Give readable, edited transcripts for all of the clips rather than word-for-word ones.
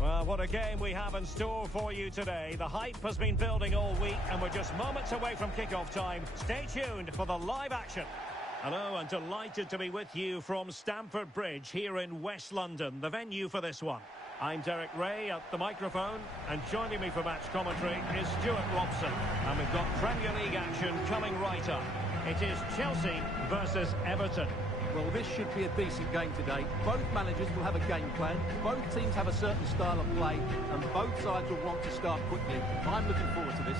Well, what a game we have in store for you today. The hype has been building all week and we're just moments away from kick-off time. Stay tuned for the live action. Hello and delighted to be with you from Stamford Bridge here in West London, the venue for this one. I'm Derek Ray at the microphone, and joining me for match commentary is Stuart Robson. And we've got Premier League action coming right up. It is Chelsea versus Everton. Well, this should be a decent game today. Both managers will have a game plan. Both teams have a certain style of play, and both sides will want to start quickly. I'm looking forward to this.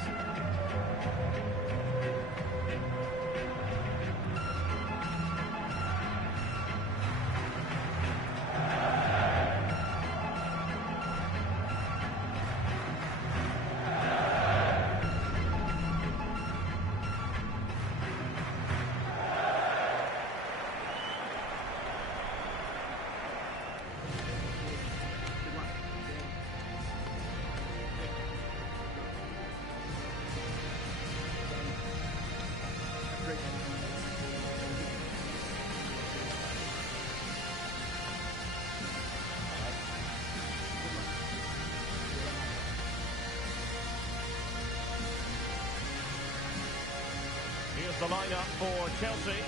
Here's the lineup for Chelsea.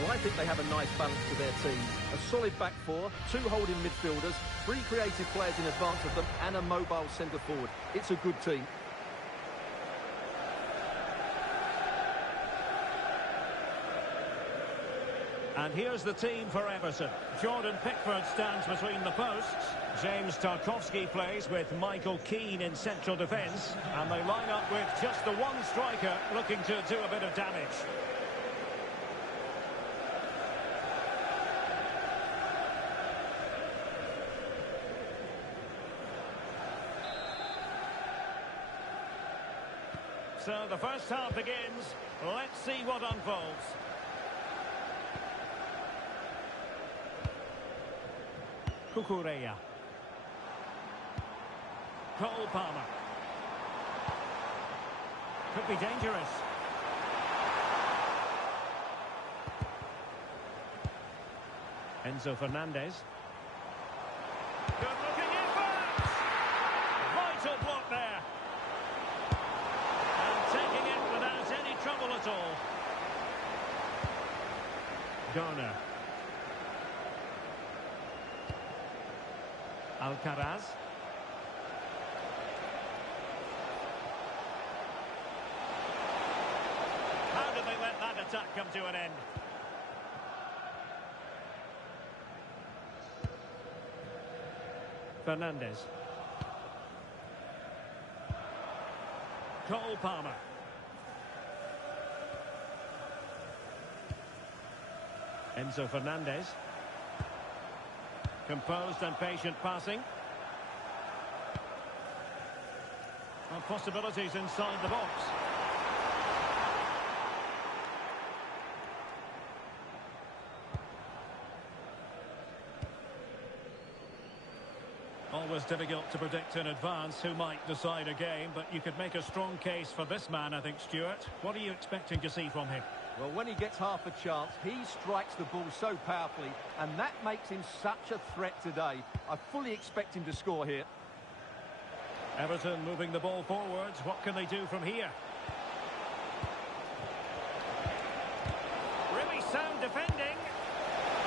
Well, I think they have a nice balance to their team. A solid back four, two holding midfielders, three creative players in advance of them, and a mobile centre forward. It's a good team. And here's the team for Everton. Jordan Pickford stands between the posts. James Tarkowski plays with Michael Keane in central defence. And they line up with just the one striker looking to do a bit of damage. So the first half begins. Let's see what unfolds. Kukureya. Cole Palmer. Could be dangerous. Enzo Fernandez. Good looking effort! Vital block there. And taking it without any trouble at all. Garner. Alcaraz. How did they let that attack come to an end? Fernandez. Cole Palmer. Enzo Fernandez. Composed and patient passing. Well, possibilities inside the box. Always difficult to predict in advance who might decide a game, but you could make a strong case for this man, I think, Stuart. What are you expecting to see from him? Well, when he gets half a chance, he strikes the ball so powerfully, and that makes him such a threat today. I fully expect him to score here. Everton moving the ball forwards. What can they do from here? Really sound defending.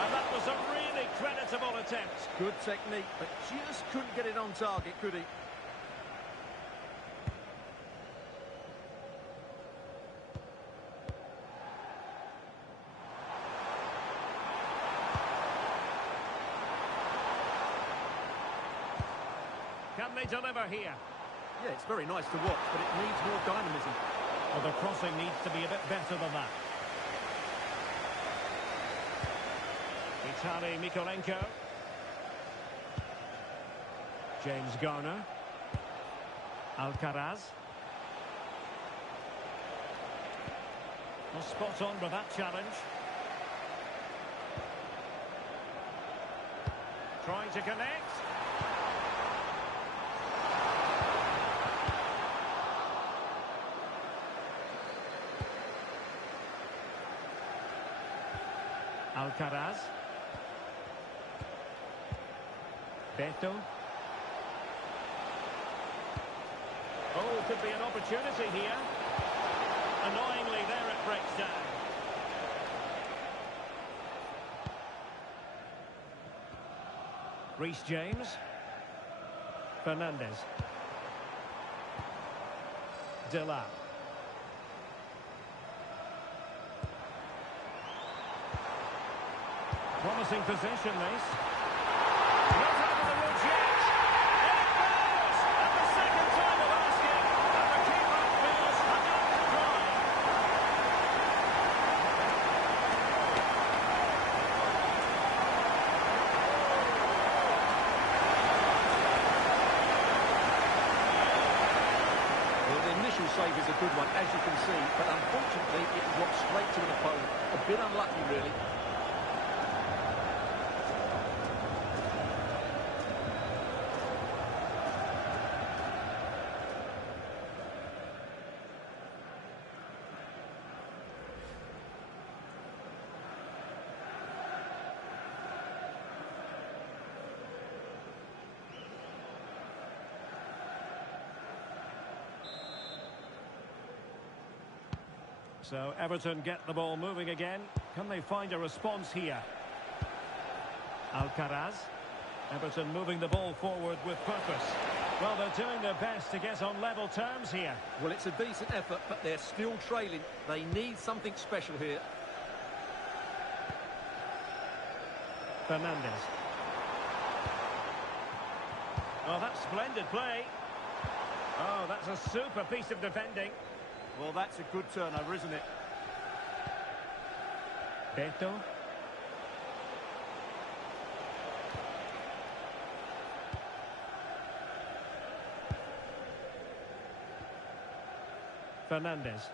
And that was a really creditable attempt. Good technique, but just couldn't get it on target, could he? Can they deliver here? Yeah, it's very nice to watch, but it needs more dynamism. Well, the crossing needs to be a bit better than that. Vitaly Mikolenko. James Garner. Alcaraz. Well, spot on with that challenge. Trying to connect. Alcaraz. Beto. Oh, could be an opportunity here. Annoyingly, there it breaks down. Reece James. Fernandes. Dela. Promising possession, this. Not out of the woods yet. And it goes! At the second time of asking, and the keeper feels hung up to dry. Well, the initial save is a good one, as you can see, but unfortunately it dropped straight to an opponent. A bit unlucky, really. So Everton get the ball moving again. Can they find a response here? Alcaraz. Everton moving the ball forward with purpose. Well, they're doing their best to get on level terms here. Well, it's a decent effort, but they're still trailing. They need something special here. Fernandes. Oh, that's splendid play. Oh, that's a super piece of defending. Well, that's a good turnover, isn't it? Beto. Fernandes.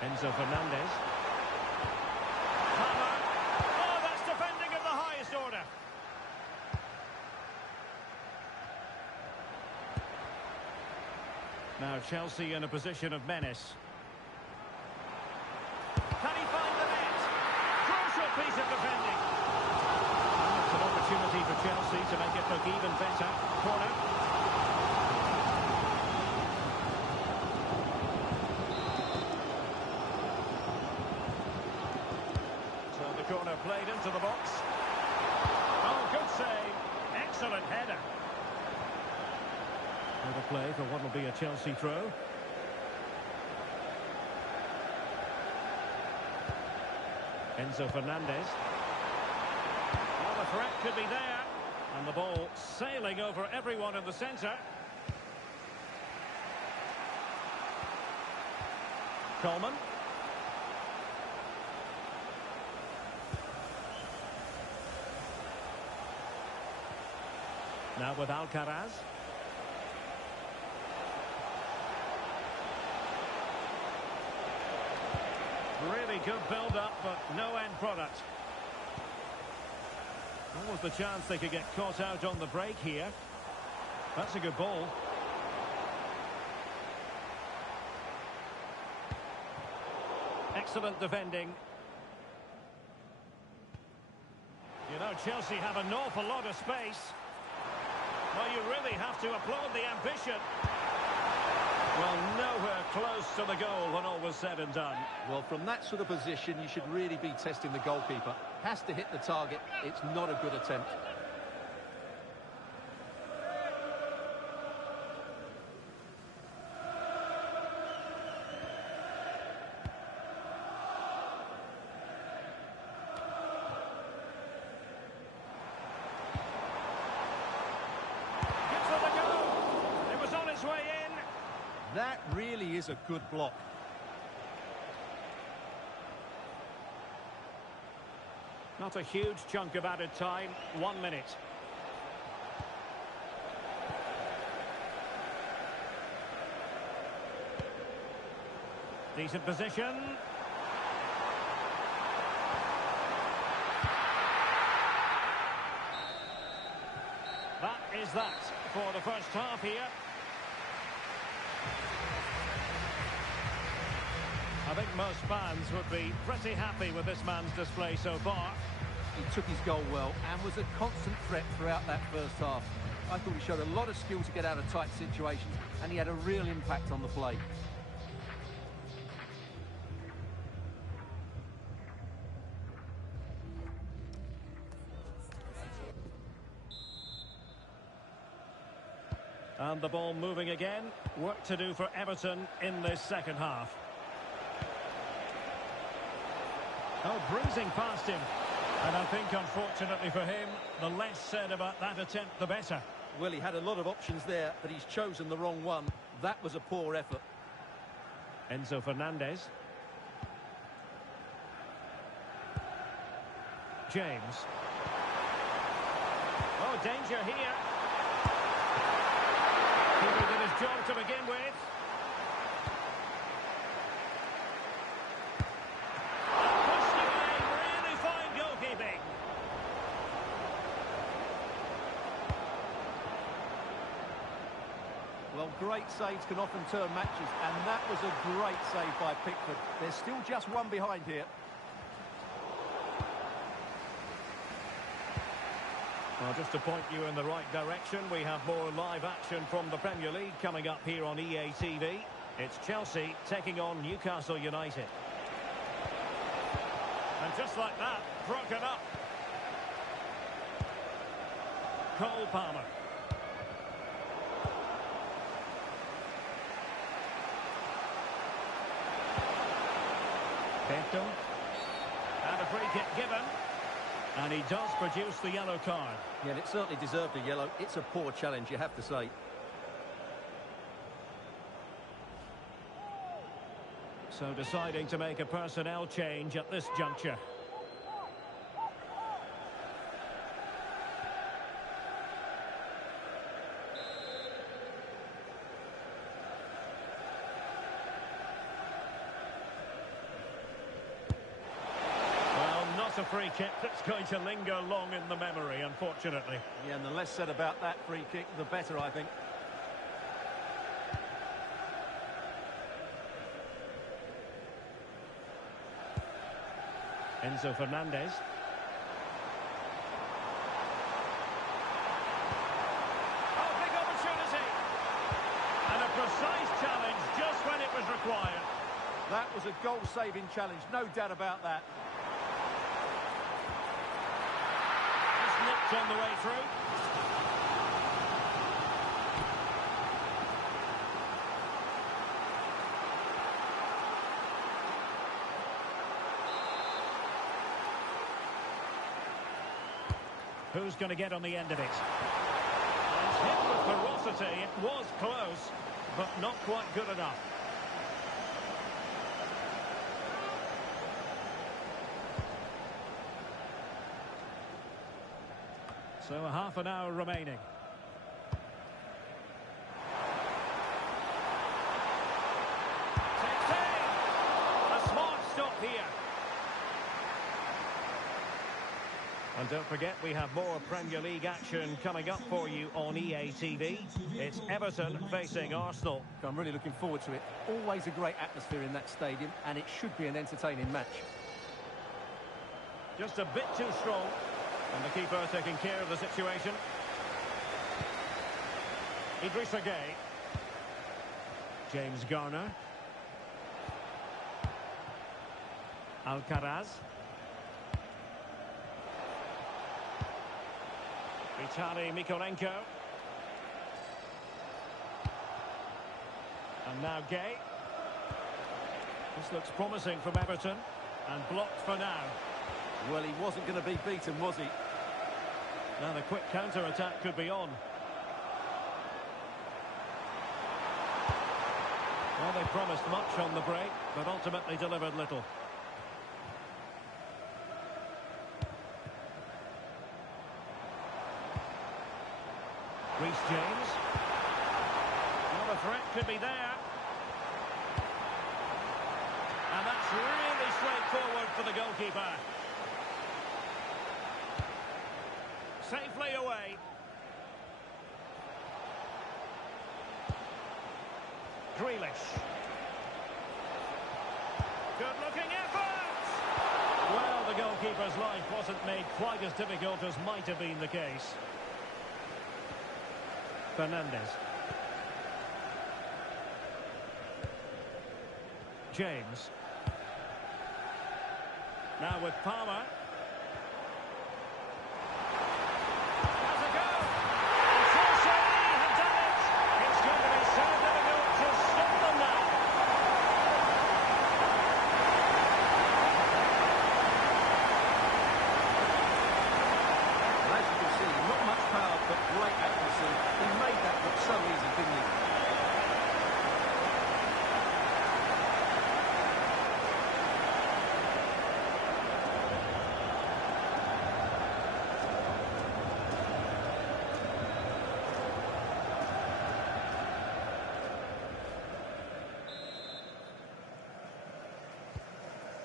Enzo Fernandez. Hammer. Oh, that's defending of the highest order. Now Chelsea in a position of menace. Can he find the net? Crucial piece of defending. And it's an opportunity for Chelsea to make it look even better. Corner. So the corner played into the box. Oh, good save. Excellent header. Another play for what will be a Chelsea throw. Enzo Fernandez. Well, the threat could be there. And the ball sailing over everyone in the centre. Coleman. Now with Alcaraz. Really good build-up, but no end product. What was the chance they could get caught out on the break here? That's a good ball. Excellent defending. You know, Chelsea have an awful lot of space. Well, you really have to applaud the ambition. Well, nowhere close to the goal when all was said and done. Well, from that sort of position, you should really be testing the goalkeeper. Has to hit the target. It's not a good attempt. Gives it a go. It was on its way in. That really is a good block. Not a huge chunk of added time. 1 minute. Decent position. That is that for the first half here. I think most fans would be pretty happy with this man's display so far. He took his goal well and was a constant threat throughout that first half. I thought he showed a lot of skill to get out of tight situations, and he had a real impact on the play. And the ball moving again. Work to do for Everton in this second half. Oh, breezing past him. And I think, unfortunately for him, the less said about that attempt, the better. Well, he had a lot of options there, but he's chosen the wrong one. That was a poor effort. Enzo Fernandez. James. Oh, danger here. Keeper did his job to begin with. Pushed away, really fine goalkeeping. Well, great saves can often turn matches, and that was a great save by Pickford. There's still just one behind here. Well, just to point you in the right direction, we have more live action from the Premier League coming up here on EA TV. It's Chelsea taking on Newcastle United. And just like that, broken up. Cole Palmer. Beto. And a free kick given. And he does produce the yellow card. Yeah, and it certainly deserved a yellow. It's a poor challenge, you have to say. So deciding to make a personnel change at this juncture. A free kick that's going to linger long in the memory, unfortunately. Yeah, and the less said about that free kick, the better, I think. Enzo Fernandez. Oh, big opportunity! And a precise challenge just when it was required. That was a goal-saving challenge, no doubt about that. On the way through. Who's going to get on the end of it? And hit with ferocity. It was close, but not quite good enough. So a half an hour remaining. A smart stop here. And don't forget, we have more Premier League action coming up for you on EA TV. It's Everton facing Arsenal. I'm really looking forward to it. Always a great atmosphere in that stadium, and it should be an entertaining match. Just a bit too strong. And the keeper taking care of the situation. Idrissa Gueye. James Garner. Alcaraz. Vitaly Mikolenko. And now Gueye. This looks promising from Everton. And blocked for now. Well, he wasn't going to be beaten, was he? Now the quick counter-attack could be on. Well, they promised much on the break, but ultimately delivered little. Reece James. Well, the threat could be there. And that's really straightforward for the goalkeeper. Safely away. Grealish. Good-looking effort! Well, the goalkeeper's life wasn't made quite as difficult as might have been the case. Fernandez. James. Now with Palmer. Has a go! And Chelsea have done it! It's going to be so difficult to stop them now. As you can see, not much power, but great accuracy. He made that look so easy, didn't he?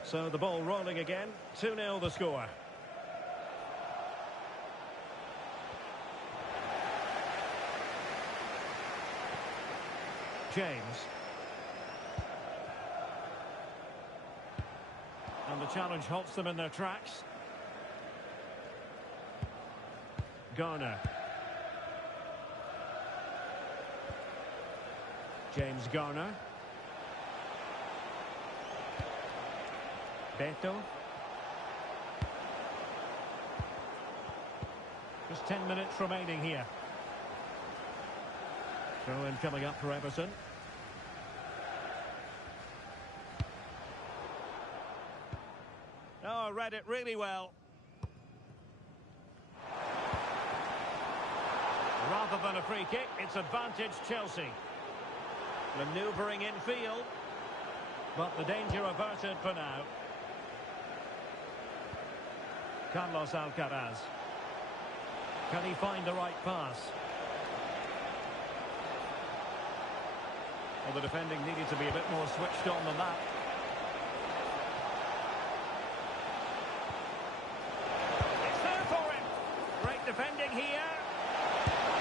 So the ball rolling again. 2-0 the score. James. And the challenge halts them in their tracks. Garner. James Garner. Beto. Just 10 minutes remaining here. Throw in coming up for Everton. Oh, read it really well. Rather than a free kick, it's advantage Chelsea. Manoeuvring in field, but the danger averted for now. Carlos Alcaraz. Can he find the right pass? Well, the defending needed to be a bit more switched on than that. It's there for him. Great defending here.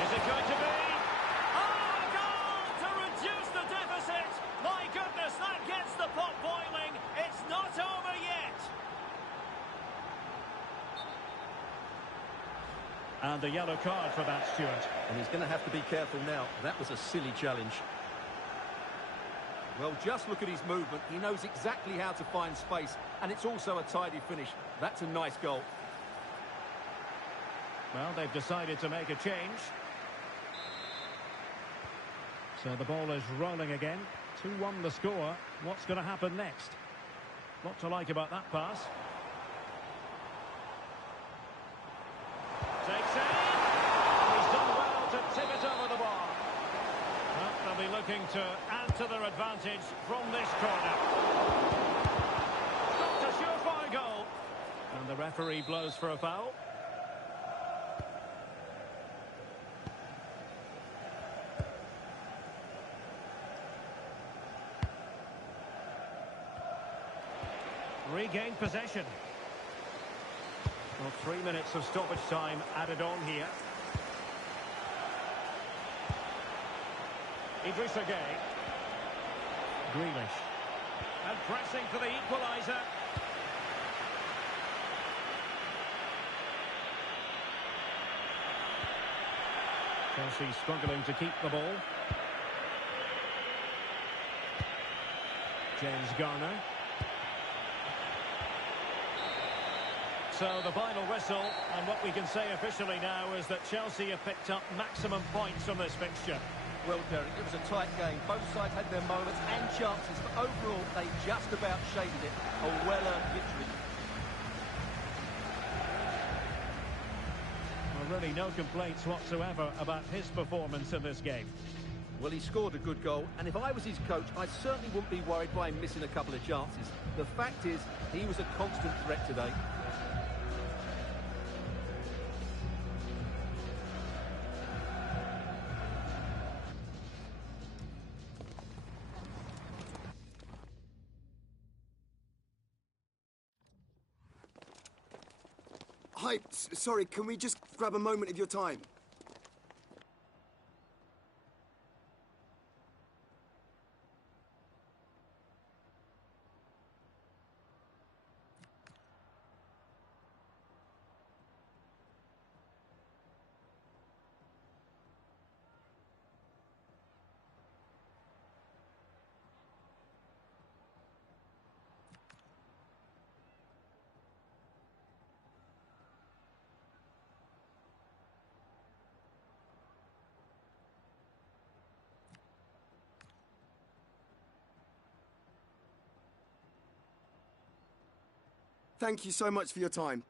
Is it going to be? Oh, a goal to reduce the deficit. My goodness, that gets the pot boiling. It's not over yet. And a yellow card for that, Stuart. And he's going to have to be careful now. That was a silly challenge. Well, just look at his movement. He knows exactly how to find space. And it's also a tidy finish. That's a nice goal. Well, they've decided to make a change. So the ball is rolling again. 2-1 the score. What's going to happen next? Lot to like about that pass. Takes it. He's done well to tip it over the bar. Well, they'll be looking to add to their advantage from this corner. Not a surefire goal. And the referee blows for a foul. Regained possession. Well, 3 minutes of stoppage time added on here. Idrissa Gueye. Grealish. And pressing for the equaliser. Chelsea struggling to keep the ball. James Garner. So the final whistle, and what we can say officially now is that Chelsea have picked up maximum points from this fixture. Well, Derek, it was a tight game. Both sides had their moments and chances, but overall, they just about shaded it. A well-earned victory. Well, really no complaints whatsoever about his performance in this game. Well, he scored a good goal, and if I was his coach, I certainly wouldn't be worried by him missing a couple of chances. The fact is, he was a constant threat today. Hi, sorry, can we just grab a moment of your time? Thank you so much for your time.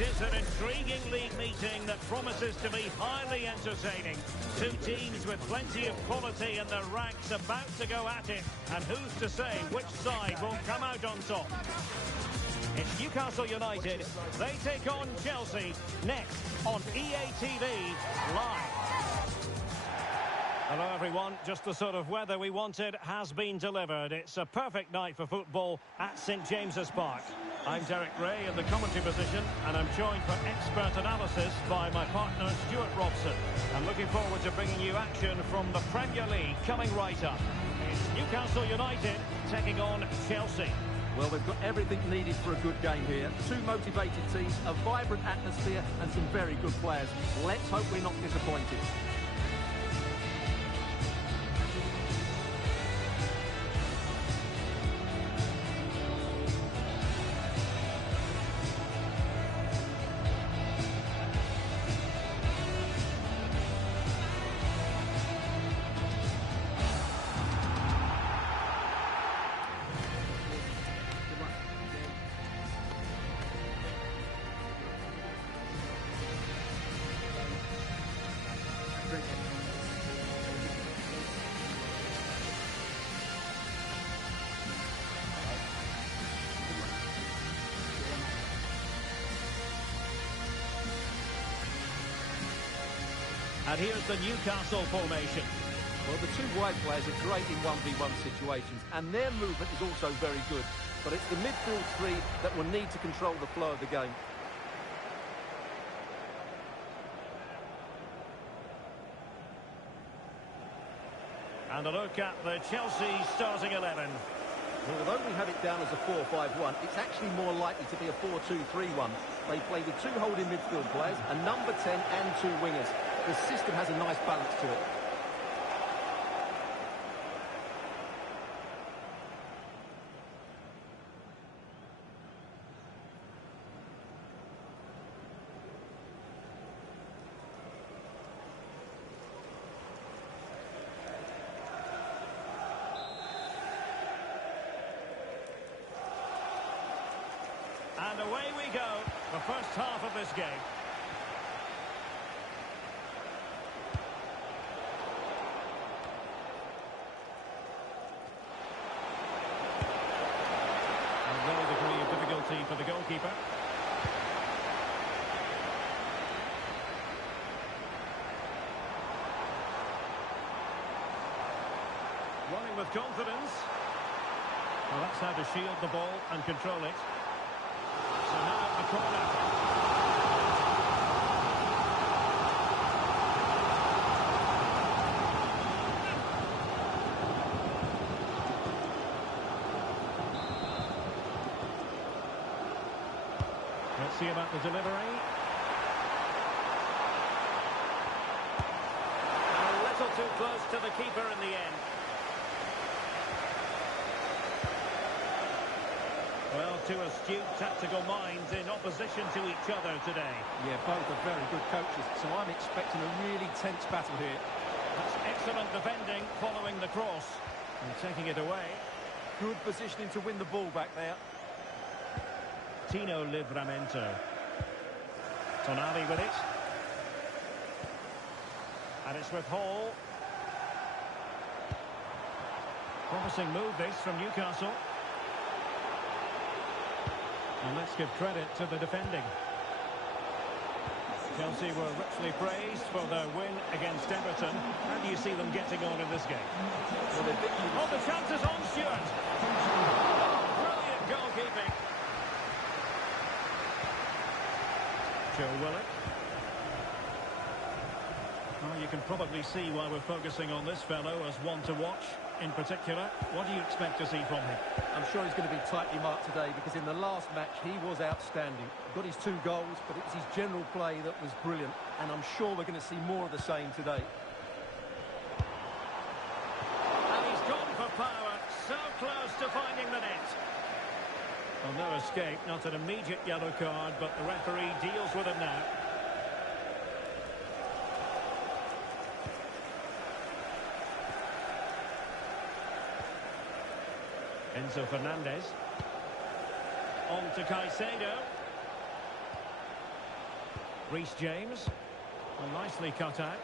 It is an intriguing league meeting that promises to be highly entertaining. Two teams with plenty of quality in their ranks about to go at it. And who's to say which side will come out on top? It's Newcastle United. They take on Chelsea next on EATV Live. Hello everyone, just the sort of weather we wanted has been delivered. It's a perfect night for football at St James's Park. I'm Derek Ray in the commentary position and I'm joined for expert analysis by my partner Stuart Robson. I'm looking forward to bringing you action from the Premier League coming right up. It's Newcastle United taking on Chelsea. Well, we've got everything needed for a good game here. Two motivated teams, a vibrant atmosphere and some very good players. Let's hope we're not disappointed. And here's the Newcastle formation. Well, the two wide players are great in 1v1 situations, and their movement is also very good. But it's the midfield three that will need to control the flow of the game. And a look at the Chelsea starting 11. Well, although we have it down as a 4-5-1, it's actually more likely to be a 4-2-3-1. They play with two holding midfield players, a number 10 and two wingers. The system has a nice balance to it. go, the first half of this game. A low degree of difficulty for the goalkeeper. Running with confidence. Well, that's how to shield the ball and control it. So now a corner. Let's see about the delivery. A little too close to the keeper in the end. Well, two astute tactical minds in opposition to each other today. Yeah, both are very good coaches, so I'm expecting a really tense battle here. That's excellent defending following the cross. And taking it away. Good positioning to win the ball back there. Tino Livramento. Tonali with it. And it's with Hall. Promising move this from Newcastle. And let's give credit to the defending. Chelsea were richly praised for their win against Everton. How do you see them getting on in this game? Oh, the chance is on, Stuart. Brilliant goalkeeping. Joe Willock. Well, you can probably see why we're focusing on this fellow as one to watch. In particular, what do you expect to see from him? I'm sure he's going to be tightly marked today because in the last match he was outstanding. He got his 2 goals, but it was his general play that was brilliant. And I'm sure we're going to see more of the same today. And he's gone for power, so close to finding the net. Well, no escape, not an immediate yellow card, but the referee deals with it now. Enzo Fernandez. On to Caicedo. Reece James. Well, nicely cut out.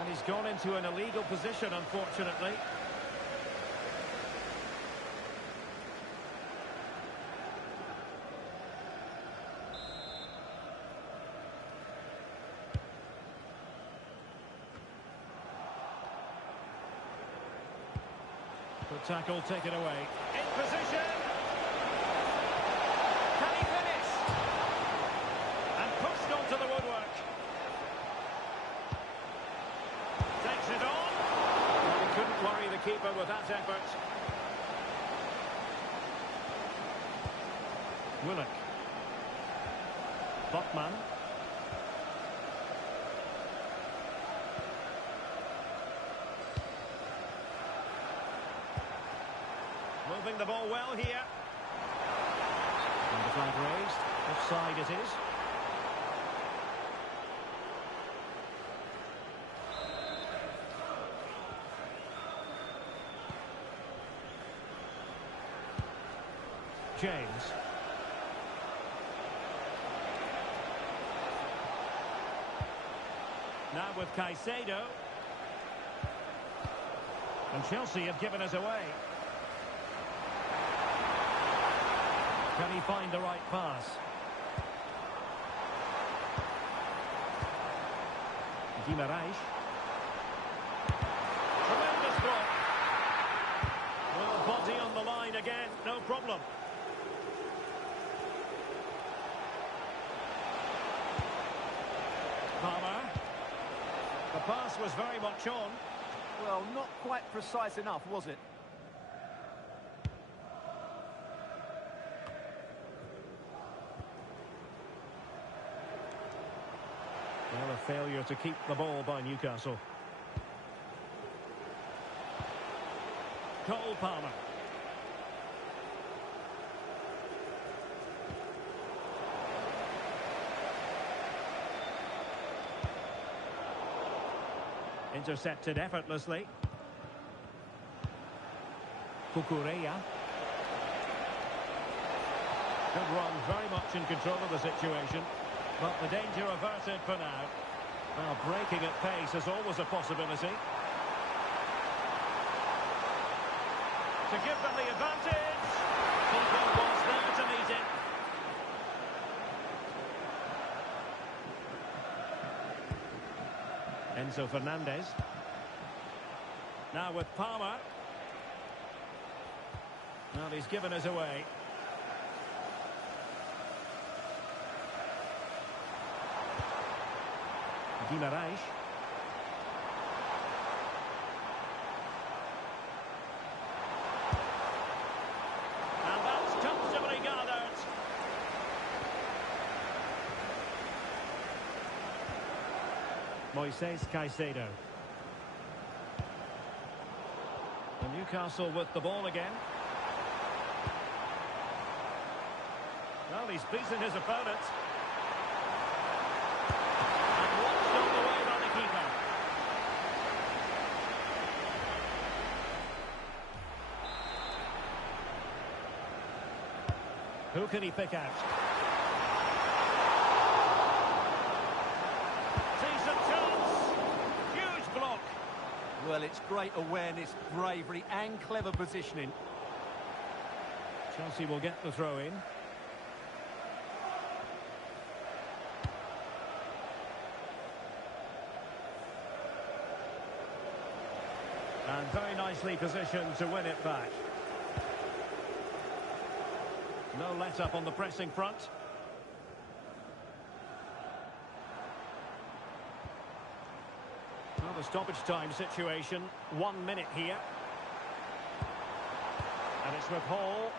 And he's gone into an illegal position, unfortunately. Good tackle taken away. In position. Can he finish? And pushed onto the woodwork. Takes it on. Well, he couldn't worry the keeper with that effort. Willock. Botman. Moving the ball well here. And the flag raised. Offside it is. James. Now with Caicedo. And Chelsea have given us away. Can he find the right pass? Guimaraes. Tremendous block. Well, body on the line again, no problem. Palmer. The pass was very much on. Well, not quite precise enough, was it? Well, a failure to keep the ball by Newcastle. Cole Palmer. Intercepted effortlessly. Cucurella. Good run, very much in control of the situation. But the danger averted for now. Well, breaking at pace is always a possibility. To give them the advantage. Keeper was there to meet it. Enzo Fernandez. Now with Palmer. Well, he's given us away. Guimaraes. And that's comfortably gathered. Moises Caicedo. And Newcastle with the ball again. Well, he's beaten his opponent. And watched on the way by the keeper. Who can he pick out? Decent chance. Huge block. Well, it's great awareness, bravery and clever positioning. Chelsea will get the throw in. And very nicely positioned to win it back. No let-up on the pressing front. Well, the stoppage time situation. 1 minute here. And it's with Hall.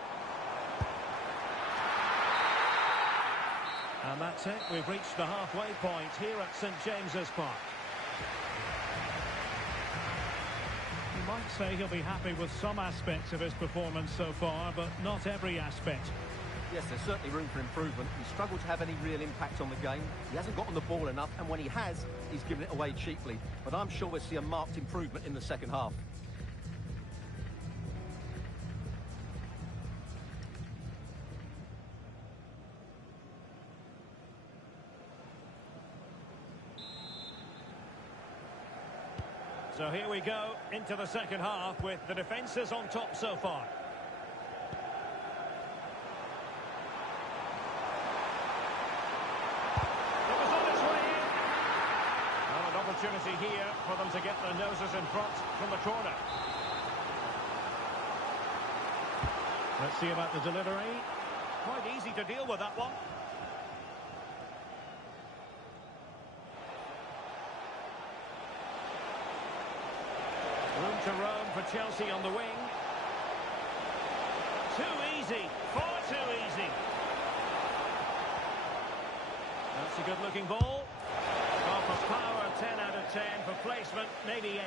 And that's it. We've reached the halfway point here at St James's Park. You might say he'll be happy with some aspects of his performance so far, but not every aspect. Yes, there's certainly room for improvement. He's struggled to have any real impact on the game. He hasn't got on the ball enough, and when he has, he's given it away cheaply. But I'm sure we'll see a marked improvement in the second half. So here we go into the second half with the defences on top so far. It was on its way in. Well, an opportunity here for them to get their noses in front from the corner. Let's see about the delivery. Quite easy to deal with that one. Room to roam for Chelsea on the wing. Too easy, far too easy. That's a good-looking ball. Well, for power, 10 out of 10. For placement, maybe 8.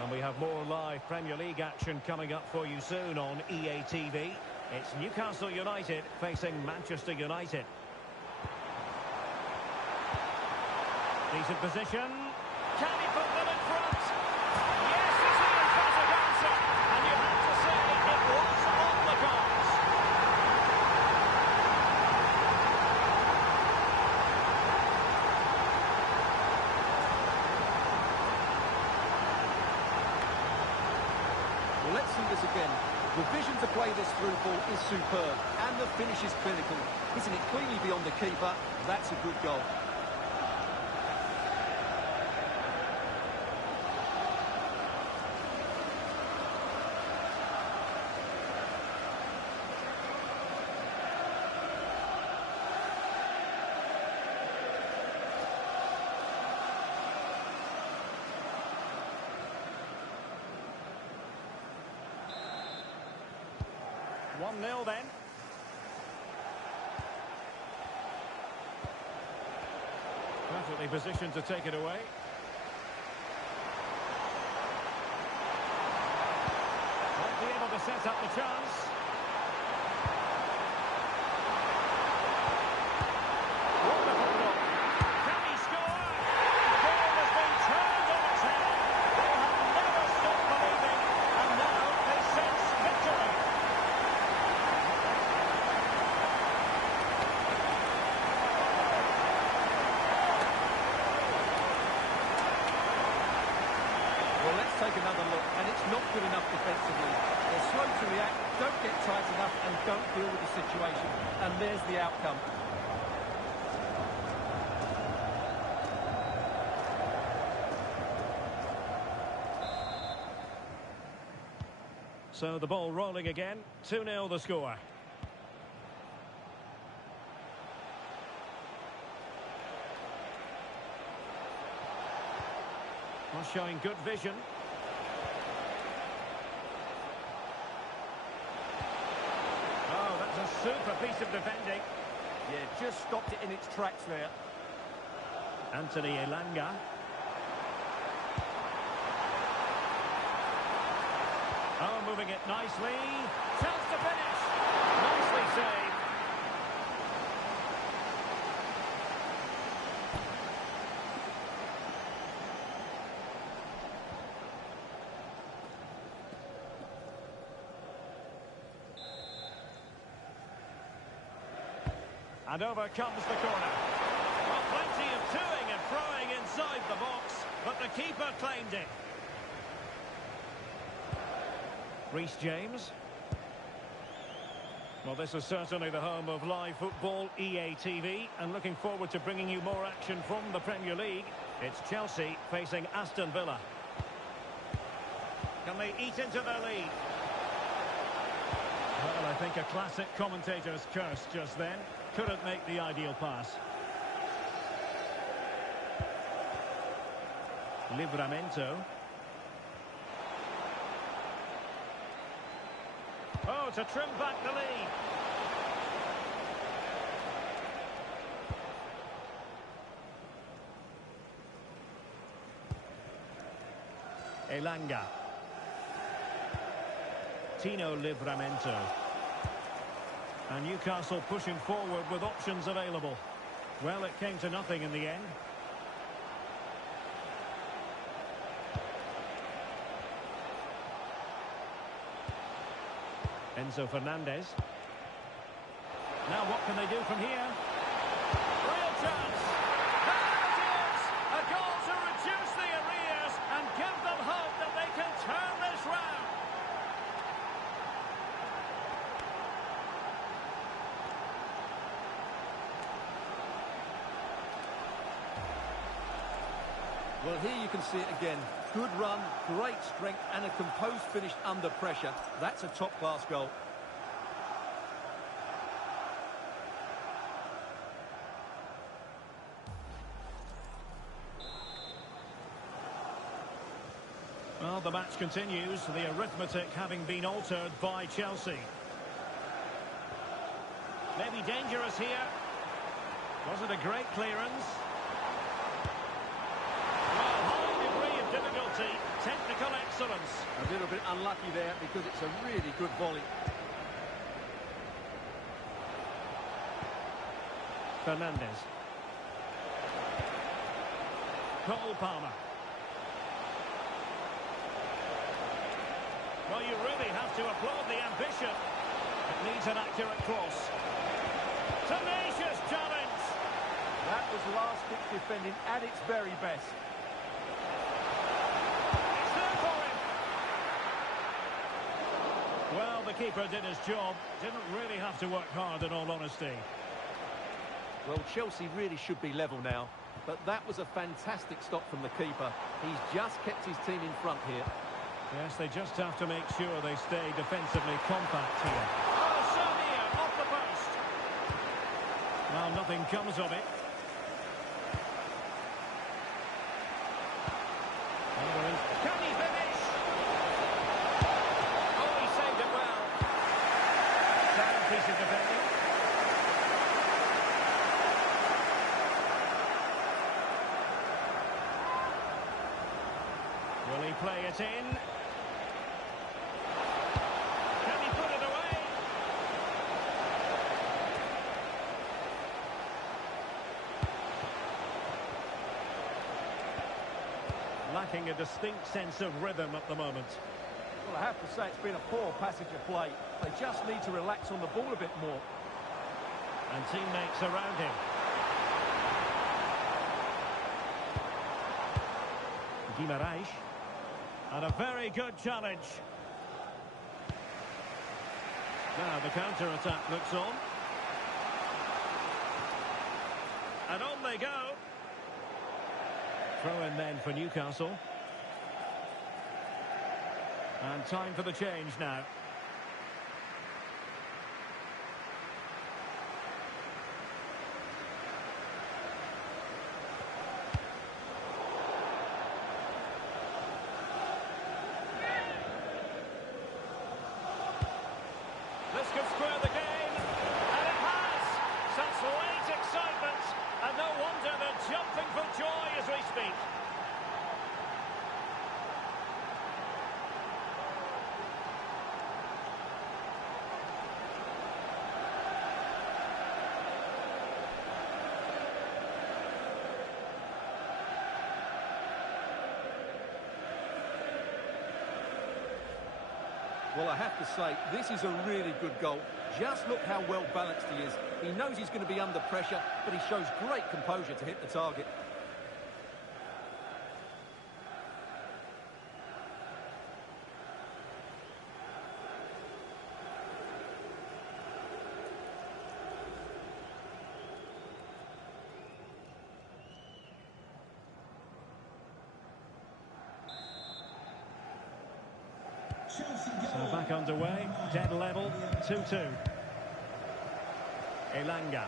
And we have more live Premier League action coming up for you soon on EA TV. It's Newcastle United facing Manchester United. Decent position. Can he put them in front? Yes, it's the emphatic answer. And you have to say it was on the cards. Let's see this again. The vision to play this through ball is superb, and the finish is clinical. Hitting it cleanly beyond the keeper, that's a good goal. Perfectly positioned to take it away. Won't be able to set up the chance. Wonderful look. Can he score? The game has been turned on its head. They have never stopped believing, and now they sense victory. Well, let's take another look, and it's not good enough defensively. They're slow to react, don't get tight enough, and don't deal with the situation. And there's the outcome. So the ball rolling again. 2-0 the score. Well, showing good vision. Oh, that's a super piece of defending. Yeah, just stopped it in its tracks there. Anthony Elanga. Oh, moving it nicely. Chance to finish. Nicely saved. And over comes the corner. Well, plenty of toing and throwing inside the box, but the keeper claimed it. Reece James. Well, this is certainly the home of live football, EA TV, and looking forward to bringing you more action from the Premier League. It's Chelsea facing Aston Villa. Can they eat into their lead? Well, I think a classic commentator's curse just then. Couldn't make the ideal pass. Livramento. Oh, to trim back the lead. Elanga. Tino Livramento. And Newcastle pushing forward with options available. Well, it came to nothing in the end. Enzo Fernandez. Now what can they do from here? Real chance! There it is! A goal to reduce the arrears and give them hope that they can turn this round. Well, here you can see it again. Good run, great strength, and a composed finish under pressure. That's a top-class goal. Well, the match continues, the arithmetic having been altered by Chelsea. Maybe dangerous here. Was it a great clearance? Difficulty, technical excellence. A little bit unlucky there because it's a really good volley. Fernandez. Cole Palmer. Well, you really have to applaud the ambition. It needs an accurate cross. Tenacious challenge. That was last-ditch defending at its very best. Well, the keeper did his job. Didn't really have to work hard, in all honesty. Well, Chelsea really should be level now. But that was a fantastic stop from the keeper. He's just kept his team in front here. Yes, they just have to make sure they stay defensively compact here. Oh, so near, off the post. Well, nothing comes of it. Can he finish? Oh, he saved it well. Sound piece of defending. Will he play it in? Can he put it away? Lacking a distinct sense of rhythm at the moment. Well, I have to say it's been a poor passage of play. They just need to relax on the ball a bit more. And teammates around him. Guimaraes. And a very good challenge. Now the counter-attack looks on. And on they go. Throw in then for Newcastle. And time for the change now. This could square the game, and it has! Such late excitement, and no wonder they're jumping for joy as we speak. Well, I have to say, this is a really good goal. Just look how well balanced he is. He knows he's going to be under pressure, but he shows great composure to hit the target. So back underway, dead level, 2-2. Elanga.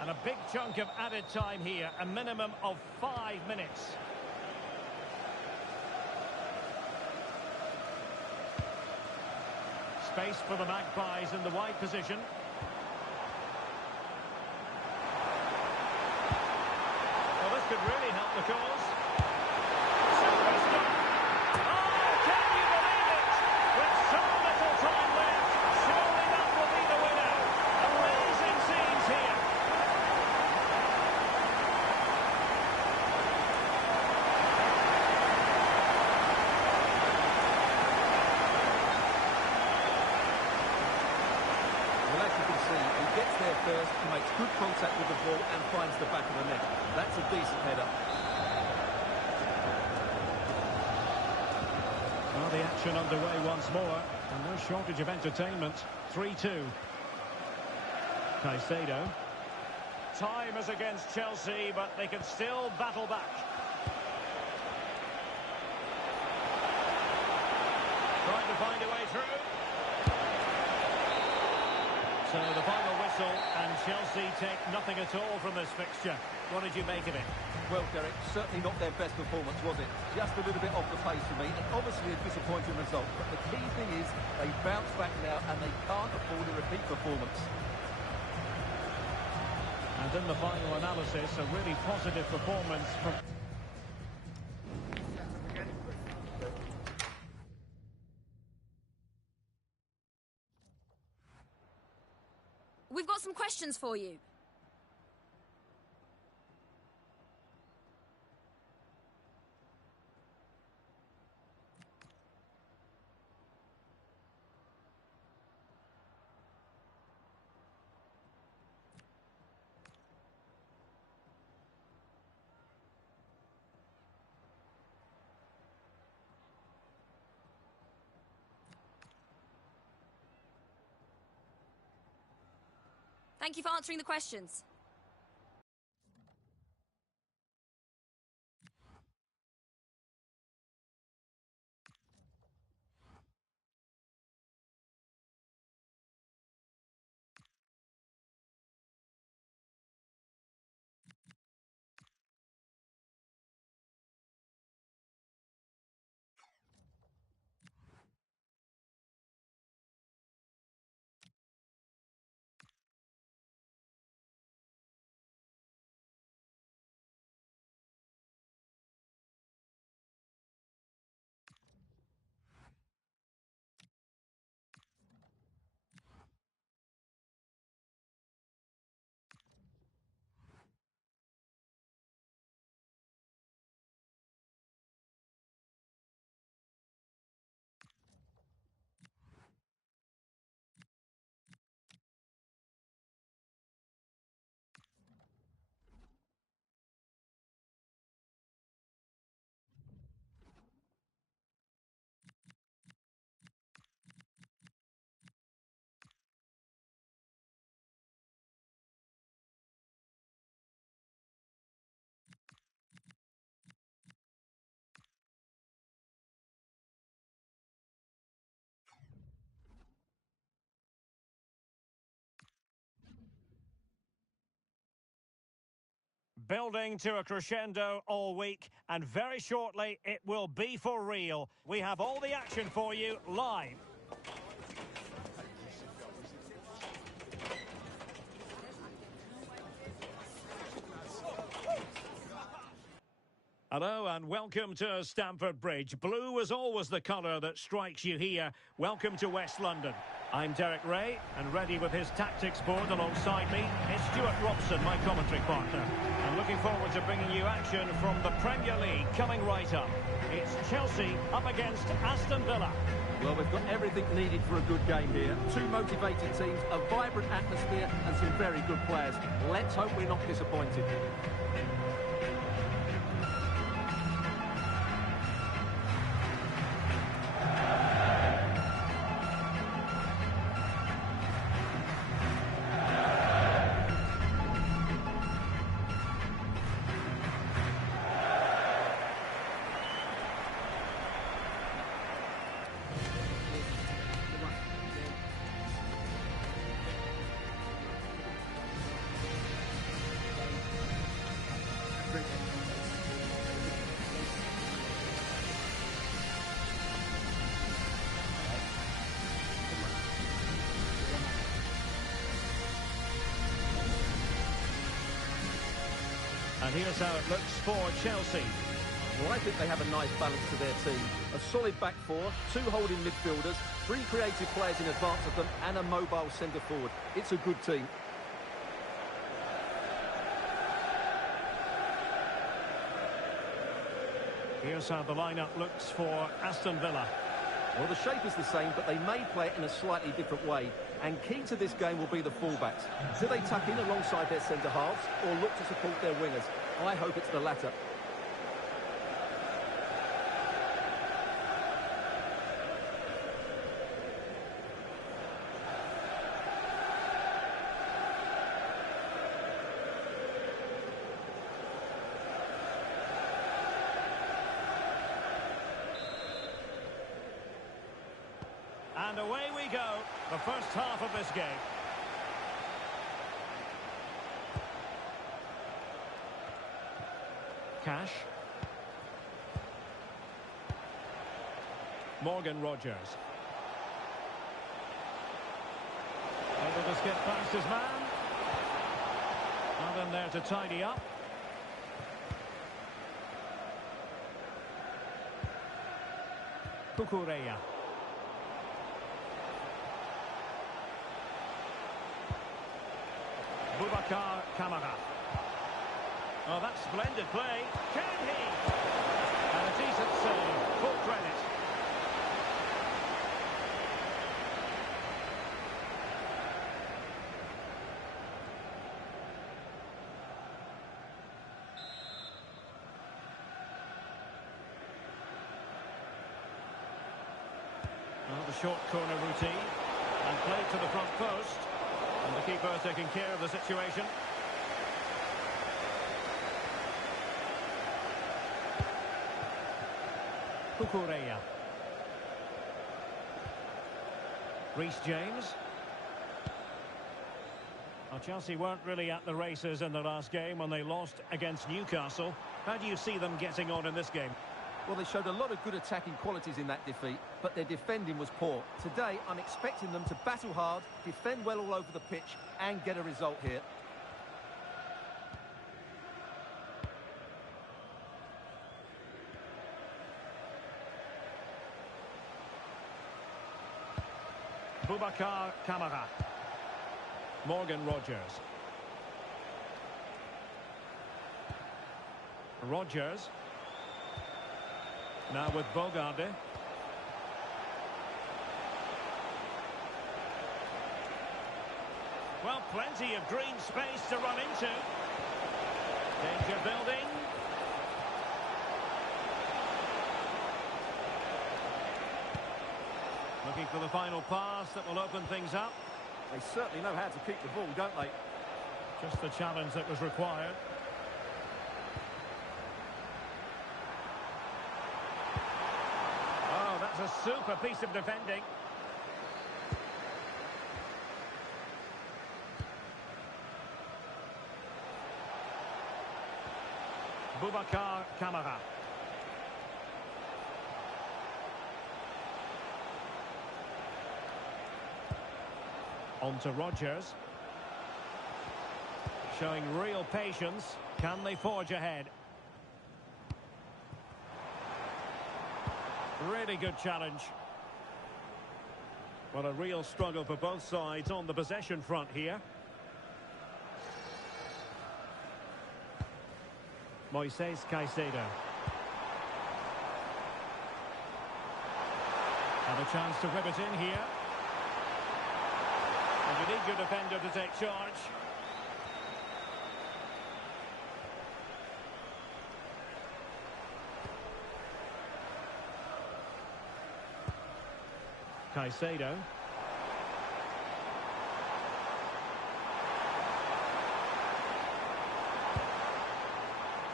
And a big chunk of added time here, a minimum of 5 minutes. Space for the Magpies in the wide position. Well, this could really help the cause. First, he makes good contact with the ball and finds the back of the net. That's a decent header. Well, the action underway once more, and no shortage of entertainment. 3-2. Caicedo. Time is against Chelsea, but they can still battle back. Trying to find a way through. So the final whistle, and Chelsea take nothing at all from this fixture. What did you make of it? Well, Derek, certainly not their best performance, was it? Just a little bit off the pace for me, and obviously a disappointing result. But the key thing is they bounce back now, and they can't afford a repeat performance. And in the final analysis, a really positive performance from... We've got some questions for you. Thank you for answering the questions. building to a crescendo all week, and very shortly it will be for real. We have all the action for you live. Hello and welcome to Stamford Bridge. Blue is always the colour that strikes you here. Welcome to West London. I'm Derek Ray, and ready with his tactics board alongside me is Stuart Robson, my commentary partner. I'm looking forward to bringing you action from the Premier League coming right up. It's Chelsea up against Aston Villa. Well, we've got everything needed for a good game here. Two motivated teams, a vibrant atmosphere and some very good players. Let's hope we're not disappointed. And here's how it looks for Chelsea. Well, I think they have a nice balance to their team. A solid back four, two holding midfielders, three creative players in advance of them, and a mobile centre forward. It's a good team. Here's how the lineup looks for Aston Villa. Well, the shape is the same, but they may play it in a slightly different way. And key to this game will be the fullbacks. Do they tuck in alongside their centre-halves or look to support their wingers? I hope it's the latter. And away we go, the first half of this game. Cash. Morgan Rogers. Able to skip past his man. Not in there to tidy up. Cucurella. Kamara. Oh, that's splendid play. Can he? And a decent save. Full credit. Well, the short corner routine. And played to the front post. And the keeper taking care of the situation. Cucurella. Reece James. Well, Chelsea weren't really at the races in the last game when they lost against Newcastle. How do you see them getting on in this game? Well, they showed a lot of good attacking qualities in that defeat, but their defending was poor. Today, I'm expecting them to battle hard, defend well all over the pitch, and get a result here. Kamara. Morgan Rogers. Rogers. Now with Bogarde. Well, plenty of green space to run into. Danger building. Looking for the final pass that will open things up. They certainly know how to keep the ball, don't they? Just the challenge that was required. Oh, that's a super piece of defending. Boubacar Kamara. On to Rodgers. Showing real patience. Can they forge ahead? Really good challenge. Well, a real struggle for both sides on the possession front here. Moises Caicedo. And a chance to whip it in here. And you need your defender to take charge. Caicedo.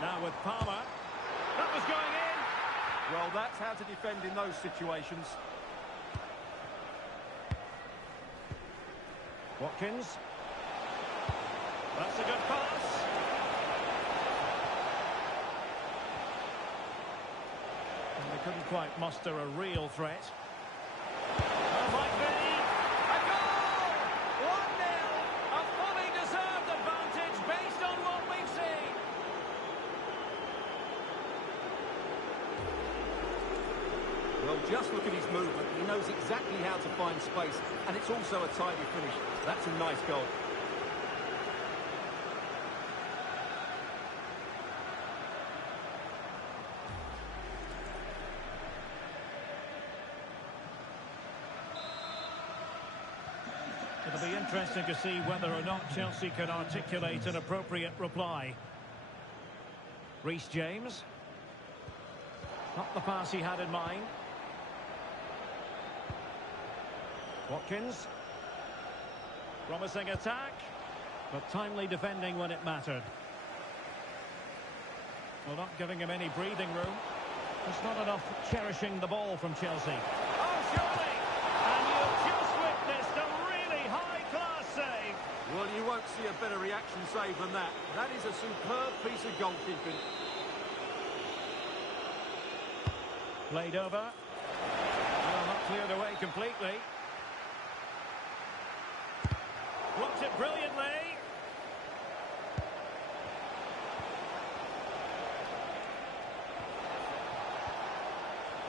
Now with Palmer. That was going in. Well, that's how to defend in those situations. Watkins. That's a good pass. And they couldn't quite muster a real threat. Oh, might be. A goal! 1-0. A fully deserved advantage based on what we've seen. Well, just look at his movement. He knows exactly how to find space, and it's also a tidy finish. That's a nice goal. It'll be interesting to see whether or not Chelsea can articulate an appropriate reply. Reece James. Not the pass he had in mind. Watkins. Promising attack, but timely defending when it mattered. Well, not giving him any breathing room. There's not enough cherishing the ball from Chelsea. Oh, surely! And you've just witnessed a really high-class save. Well, you won't see a better reaction save than that. That is a superb piece of goalkeeping. Played over. Well, not cleared away completely. Blocked it brilliantly.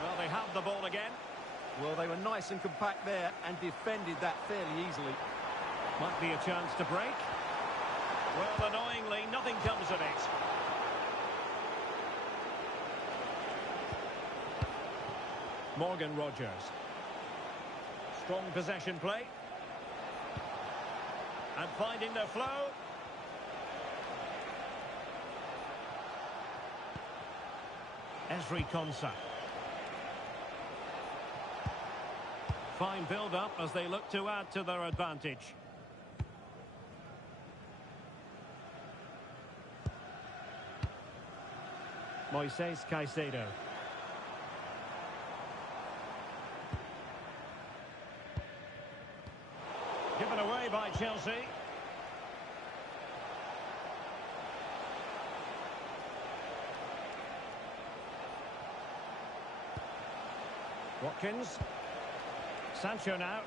Well, they have the ball again. Well, they were nice and compact there and defended that fairly easily. Might be a chance to break. Well, annoyingly, nothing comes of it. Morgan Rodgers. Strong possession play. And finding their flow. Ezri Konsa. Fine build-up as they look to add to their advantage. Moises Caicedo. Given away by Chelsea. Watkins. Sancho now.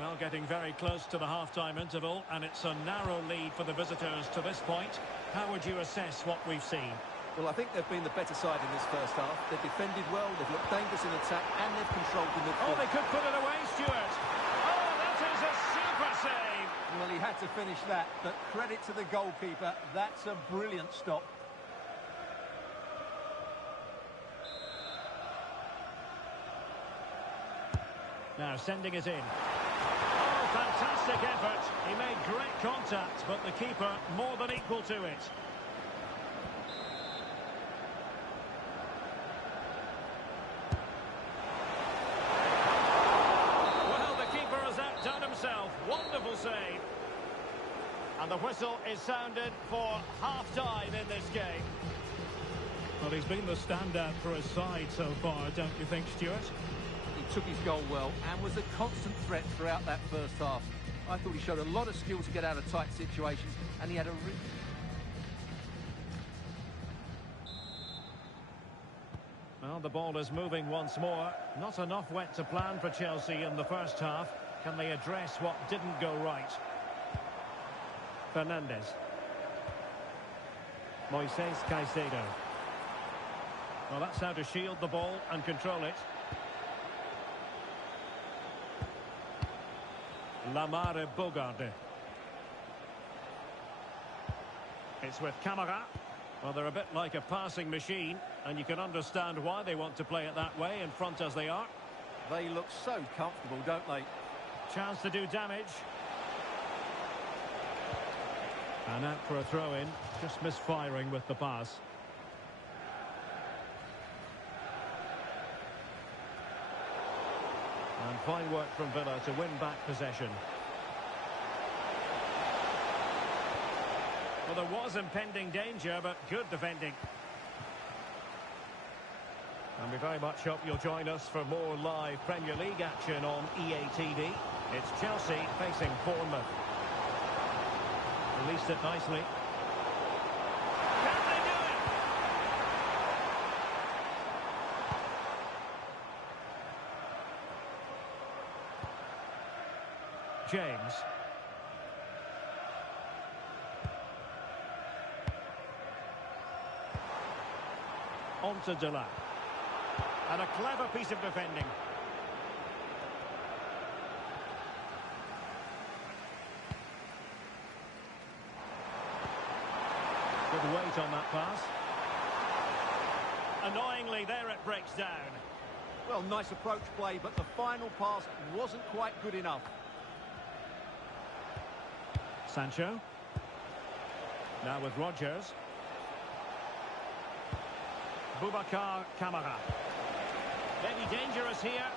Well, getting very close to the half-time interval, and it's a narrow lead for the visitors to this point. How would you assess what we've seen? Well, I think they've been the better side in this first half. They've defended well, they've looked dangerous in attack, and they've controlled the midfield. Oh, they could put it away, Stuart. Oh, that is a super save. Well, he had to finish that, but credit to the goalkeeper. That's a brilliant stop. Now sending it in. Oh, fantastic effort. He made great contact, but the keeper more than equal to it. Well, the keeper has outdone himself. Wonderful save. And the whistle is sounded for half-time in this game. Well, he's been the standout for his side so far, don't you think, Stuart? He took his goal well and was a constant threat throughout that first half. I thought he showed a lot of skill to get out of tight situations, and he had a Well, the ball is moving once more. Not enough went to plan for Chelsea in the first half. Can they address what didn't go right? Fernandes. Moises Caicedo. Well, that's how to shield the ball and control it. Lamare Bogarde. It's with Camara. Well, they're a bit like a passing machine, and you can understand why they want to play it that way, in front as they are. They look so comfortable, don't they? Chance to do damage. And out for a throw-in, just misfiring with the pass. And fine work from Villa to win back possession. Well, there was impending danger, but good defending. And we very much hope you'll join us for more live Premier League action on EA TV. It's Chelsea facing Bournemouth. Released it nicely. Can they do it? James. On to Dela. And a clever piece of defending. Good weight on that pass. Annoyingly, there it breaks down. Well, nice approach play, but the final pass wasn't quite good enough. Sancho. Now with Rodgers. Boubacar Kamara. Maybe dangerous here.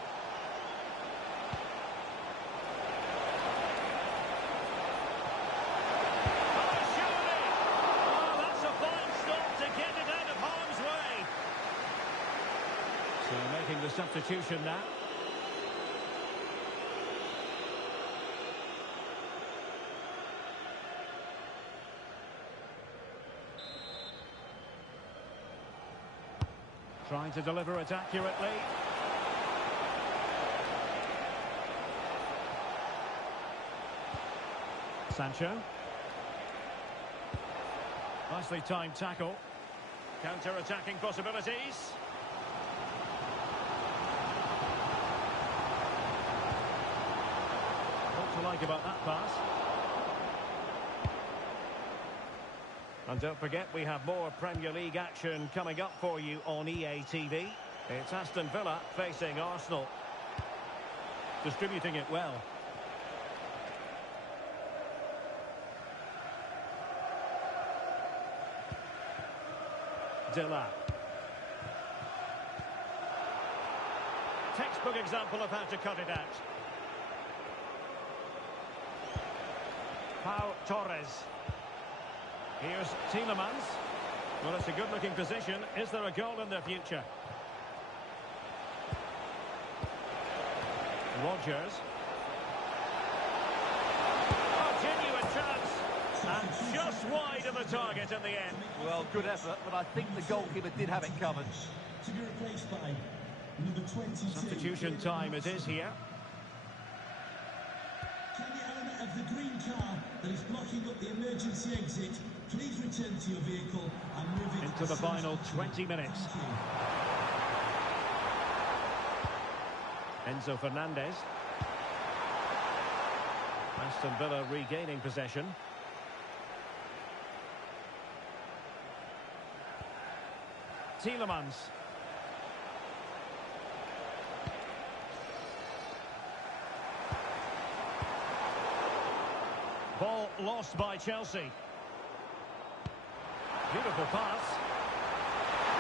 Oh, surely! Oh, that's a fine stop to get it out of harm's way. So making the substitution now. Trying to deliver it accurately. Sancho. Nicely timed tackle. Counter-attacking possibilities. What to like about that pass? And don't forget, we have more Premier League action coming up for you on EA TV. It's Aston Villa facing Arsenal. Distributing it well. Dela. Textbook example of how to cut it out. Pau Torres. Here's Tielemans. Well, it's a good-looking position. Is there a goal in the future? Rodgers. Oh, genuine chance. And just wide of the target in the end. Well, good effort, but I think the goalkeeper did have it covered. To be replaced by number 22. Substitution time it is here. Can the owner of the green car that is blocking up the emergency exit please return to your vehicle and move it into the final 20 minutes. Enzo Fernandez. Aston Villa regaining possession. Tielemans. Ball lost by Chelsea. Beautiful pass.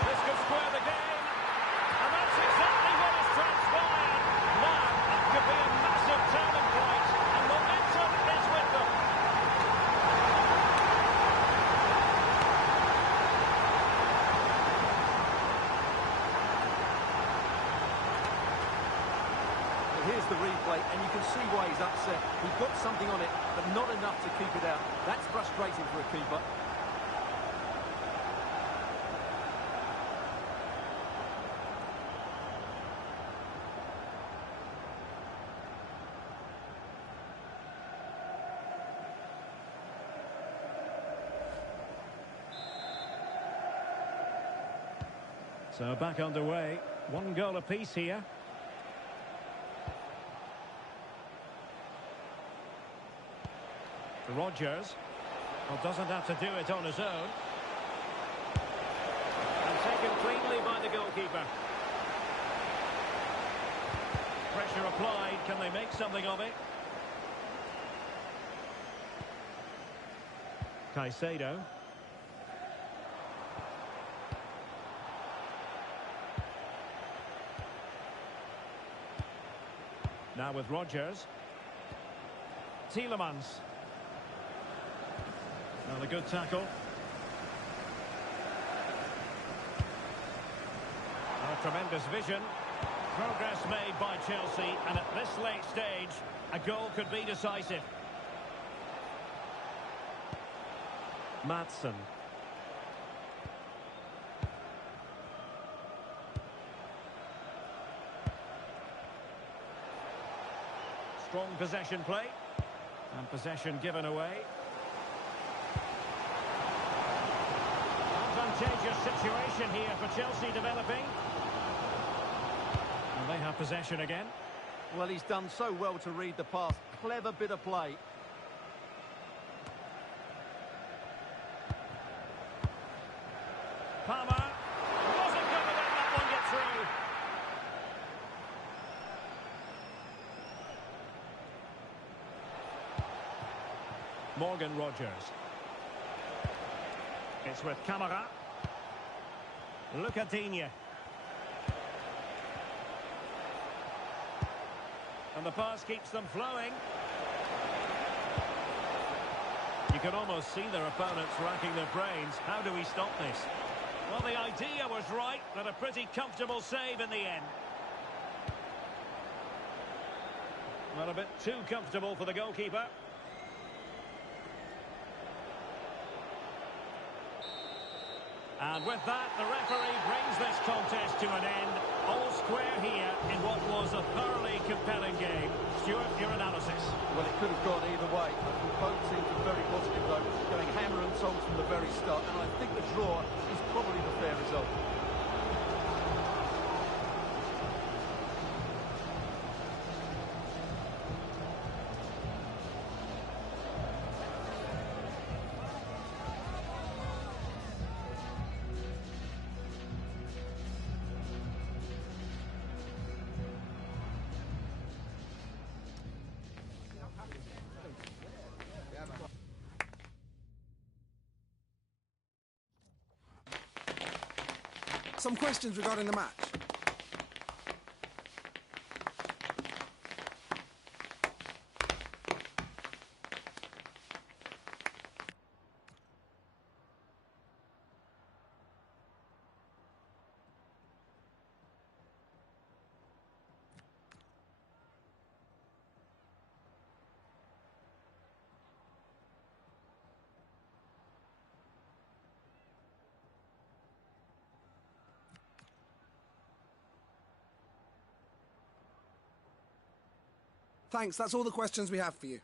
This could square the game. And that's exactly what has transpired. Now, that could be a massive turning point. And momentum is with them. Here's the replay, and you can see why he's upset. He got something on it, but not enough to keep it out. That's frustrating for a keeper. So back underway. One goal apiece here. Rodgers. Well, doesn't have to do it on his own. And taken cleanly by the goalkeeper. Pressure applied. Can they make something of it? Caicedo. Now with Rodgers. Tielemans. Well, a good tackle. A tremendous vision. Progress made by Chelsea, and at this late stage, a goal could be decisive. Maatsen. Strong possession play. And possession given away. Advantageous situation here for Chelsea developing. And they have possession again. Well, he's done so well to read the pass. Clever bit of play. Palmer. Wasn't going to let that one get through. Morgan Rodgers. It's with Camara. Look at Digne. And the pass keeps them flowing. You can almost see their opponents racking their brains. How do we stop this? Well, the idea was right, but a pretty comfortable save in the end. Well, a bit too comfortable for the goalkeeper. And with that, the referee brings this contest to an end. All square here in what was a thoroughly compelling game. Stuart, your analysis. Well, it could have gone either way. I think both teams are very positive, though, going hammer and tongs from the very start. And I think the draw is probably the fair result. Some questions regarding the match. Thanks, that's all the questions we have for you.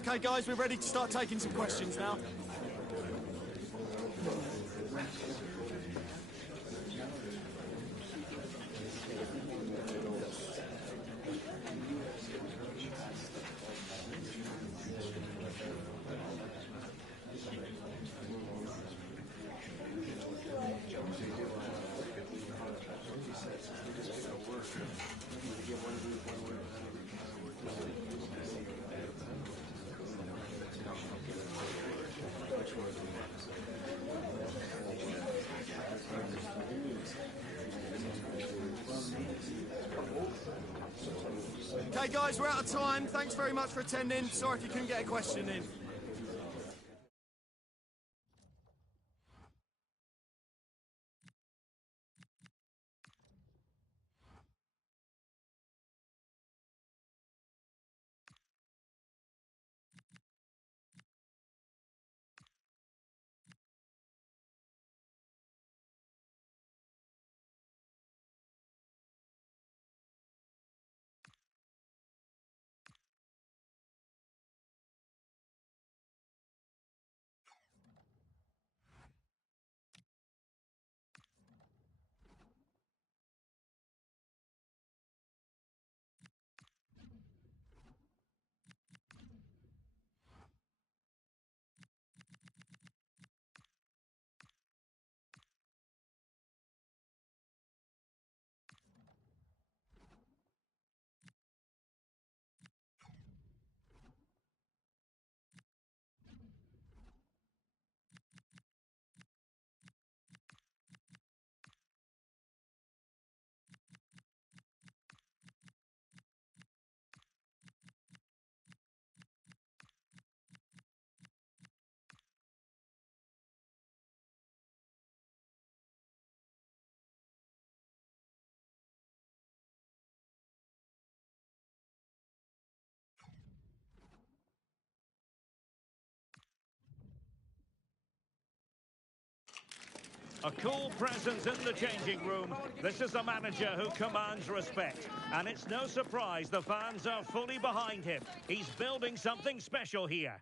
Okay, guys, we're ready to start taking some questions now. Okay, guys, we're out of time. Thanks very much for attending. Sorry if you couldn't get a question in. A cool presence in the changing room. This is a manager who commands respect. And it's no surprise the fans are fully behind him. He's building something special here.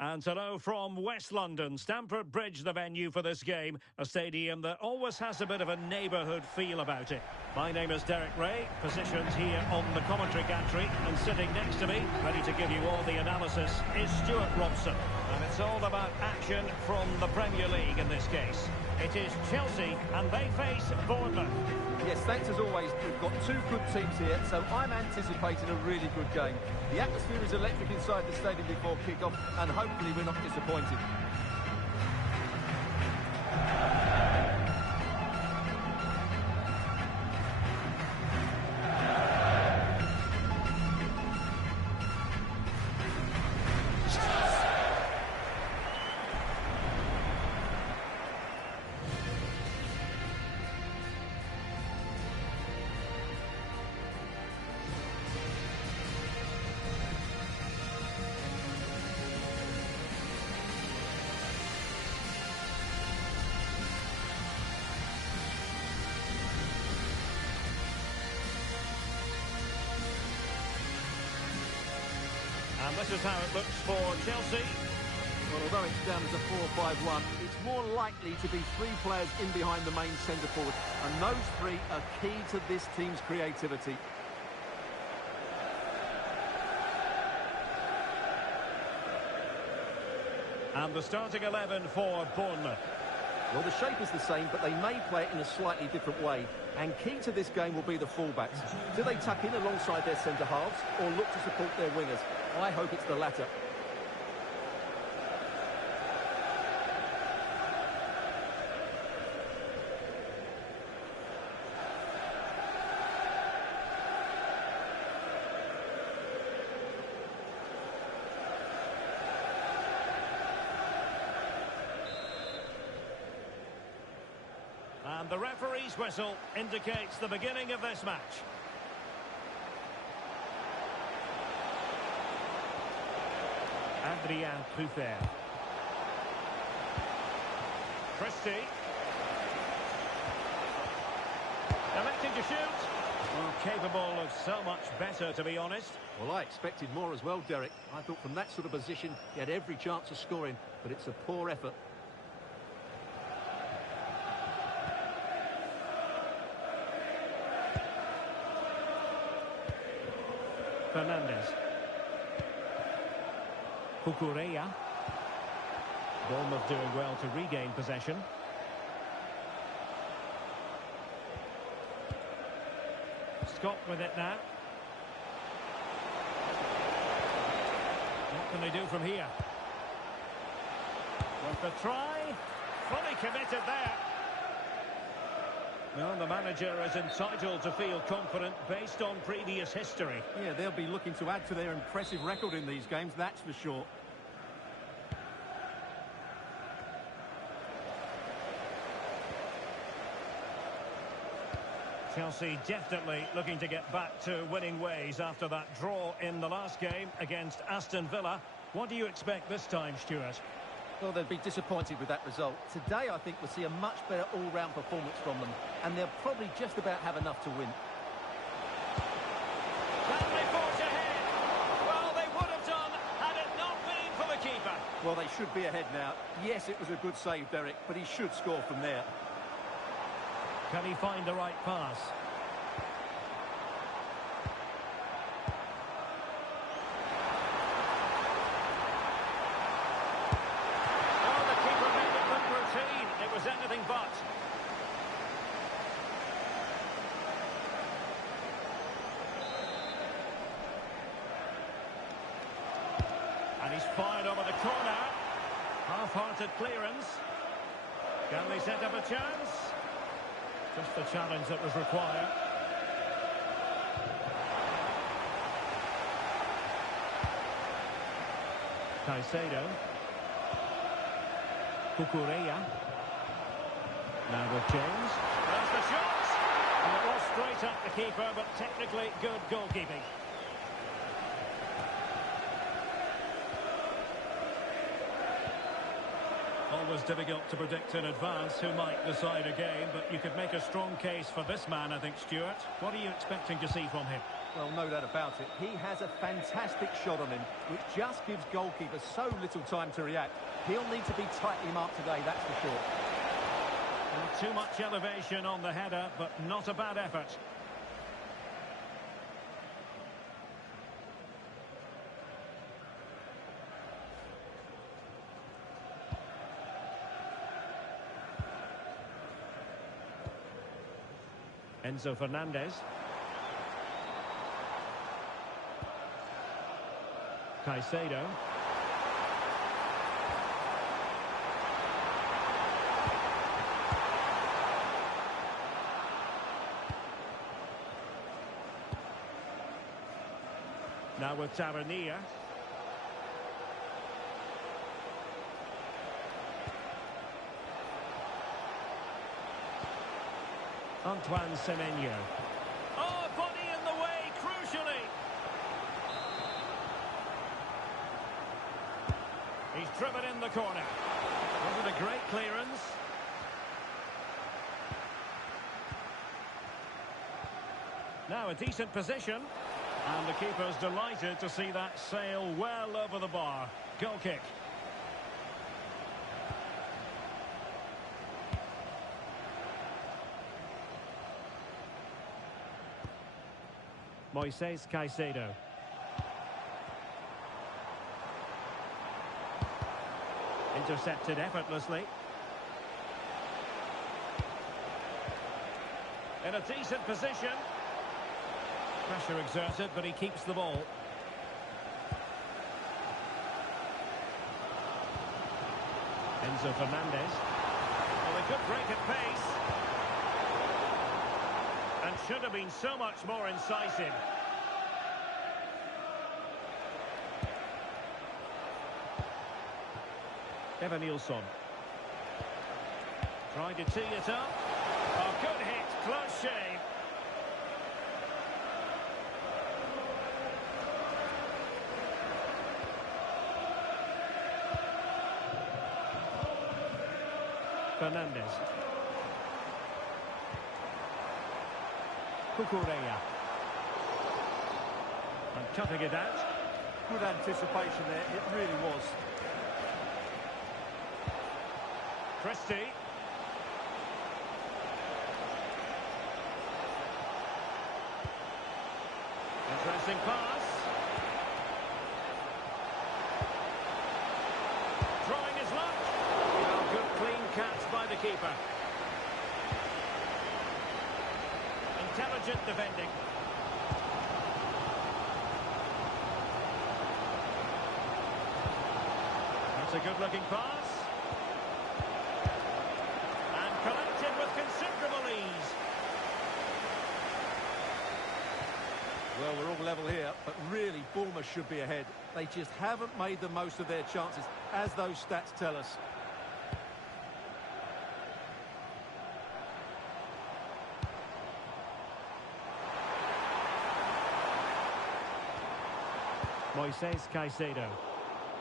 And hello from West London. Stamford Bridge, the venue for this game. A stadium that always has a bit of a neighbourhood feel about it. My name is Derek Ray, positioned here on the commentary gantry. And sitting next to me, ready to give you all the analysis, is Stuart Robson. And it's all about action from the Premier League in this case. It is Chelsea, and they face Bournemouth. Yes, thanks as always. We've got two good teams here, so I'm anticipating a really good game. The atmosphere is electric inside the stadium before kick-off, and hopefully we're not disappointed. And this is how it looks for Chelsea. Well, although it's down as a 4-5-1, it's more likely to be three players in behind the main centre forward. And those three are key to this team's creativity. And the starting 11 for Bournemouth. Well, the shape is the same, but they may play it in a slightly different way. And key to this game will be the fullbacks. Do they tuck in alongside their centre-halves or look to support their wingers? I hope it's the latter. And the referee's whistle indicates the beginning of this match. Adrien Truffert. Christie. expecting to shoot. Well, capable of so much better, to be honest. Well, I expected more as well, Derek. I thought from that sort of position, he had every chance of scoring, but it's a poor effort. Fernandez. Cucurella. Bournemouth doing well to regain possession. Scott with it now. What can they do from here? Worth a try. Fully committed there. Well, the manager is entitled to feel confident based on previous history. Yeah, they'll be looking to add to their impressive record in these games, that's for sure. Chelsea definitely looking to get back to winning ways after that draw in the last game against Aston Villa. What do you expect this time, Stuart? Well, they'll be disappointed with that result. Today, I think we'll see a much better all-round performance from them, and they'll probably just about have enough to win. Can they forge ahead? Well, they would have done had it not been for the keeper. Well, they should be ahead now. Yes, it was a good save, Derek, but he should score from there. Can he find the right pass? Oh, the keeper made it look routine. It was anything but. And he's fired over the corner. Half-hearted clearance. Can they set up a chance? Just the challenge that was required. Caicedo. Cucurella. Now with James. There's the shot! And it was straight at the keeper, but technically good goalkeeping. Always difficult to predict in advance who might decide a game, but you could make a strong case for this man, I think, Stuart. What are you expecting to see from him? Well, no doubt about it. He has a fantastic shot on him, which just gives goalkeepers so little time to react. He'll need to be tightly marked today, that's for sure. Well, too much elevation on the header, but not a bad effort. Enzo Fernandez. Caicedo. Now with Tavernier. Antoine Semenyo. Oh, body in the way, crucially. He's driven in the corner. Was it a great clearance? Now a decent position. And the keeper's delighted to see that sail well over the bar. Goal kick. Moises Caicedo. Intercepted effortlessly. In a decent position. Pressure exerted, but he keeps the ball. Enzo Fernandez. Well, a good break at pace. And should have been so much more incisive. Evan Nilsson. Trying to tee it up. Oh, good hit. Close shave. Fernandez. Cucurella. And cutting it out. Good anticipation there, it really was. Christie. Interesting pass. Trying his luck. Well, good clean catch by the keeper. Intelligent defending. That's a good-looking pass. And collected with considerable ease. Well, we're all level here, but really, Bournemouth should be ahead. They just haven't made the most of their chances, as those stats tell us. Moises Caicedo.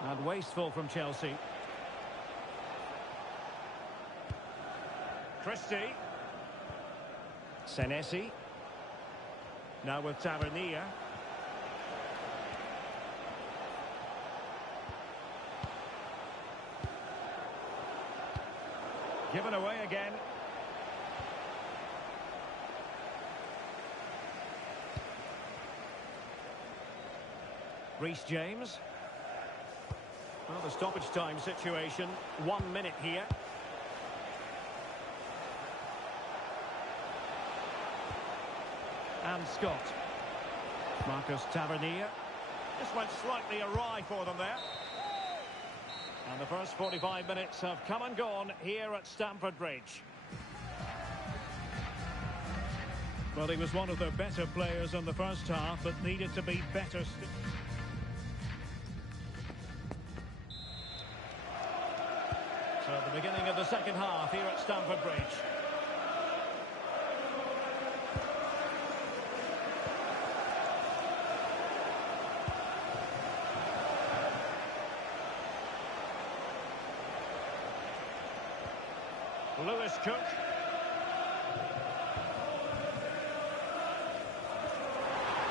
And wasteful from Chelsea. Christie. Senesi. Now with Tavernier. Given away again. Reece James. Well, the stoppage time situation. 1 minute here. And Scott. Marcus Tavernier. This went slightly awry for them there. And the first 45 minutes have come and gone here at Stamford Bridge. Well, he was one of the better players in the first half, but needed to be better. So at the beginning of the second half here at Stamford Bridge. Lewis Cook.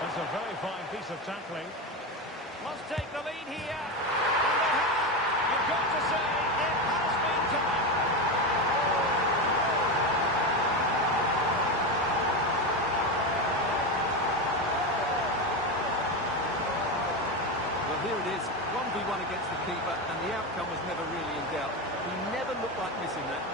That's a very fine piece of tackling. Must take the lead here. And they have. You've got to say it has been coming. Well, here it is, 1v1 against the keeper, and the outcome was never really in doubt. He never looked like missing that.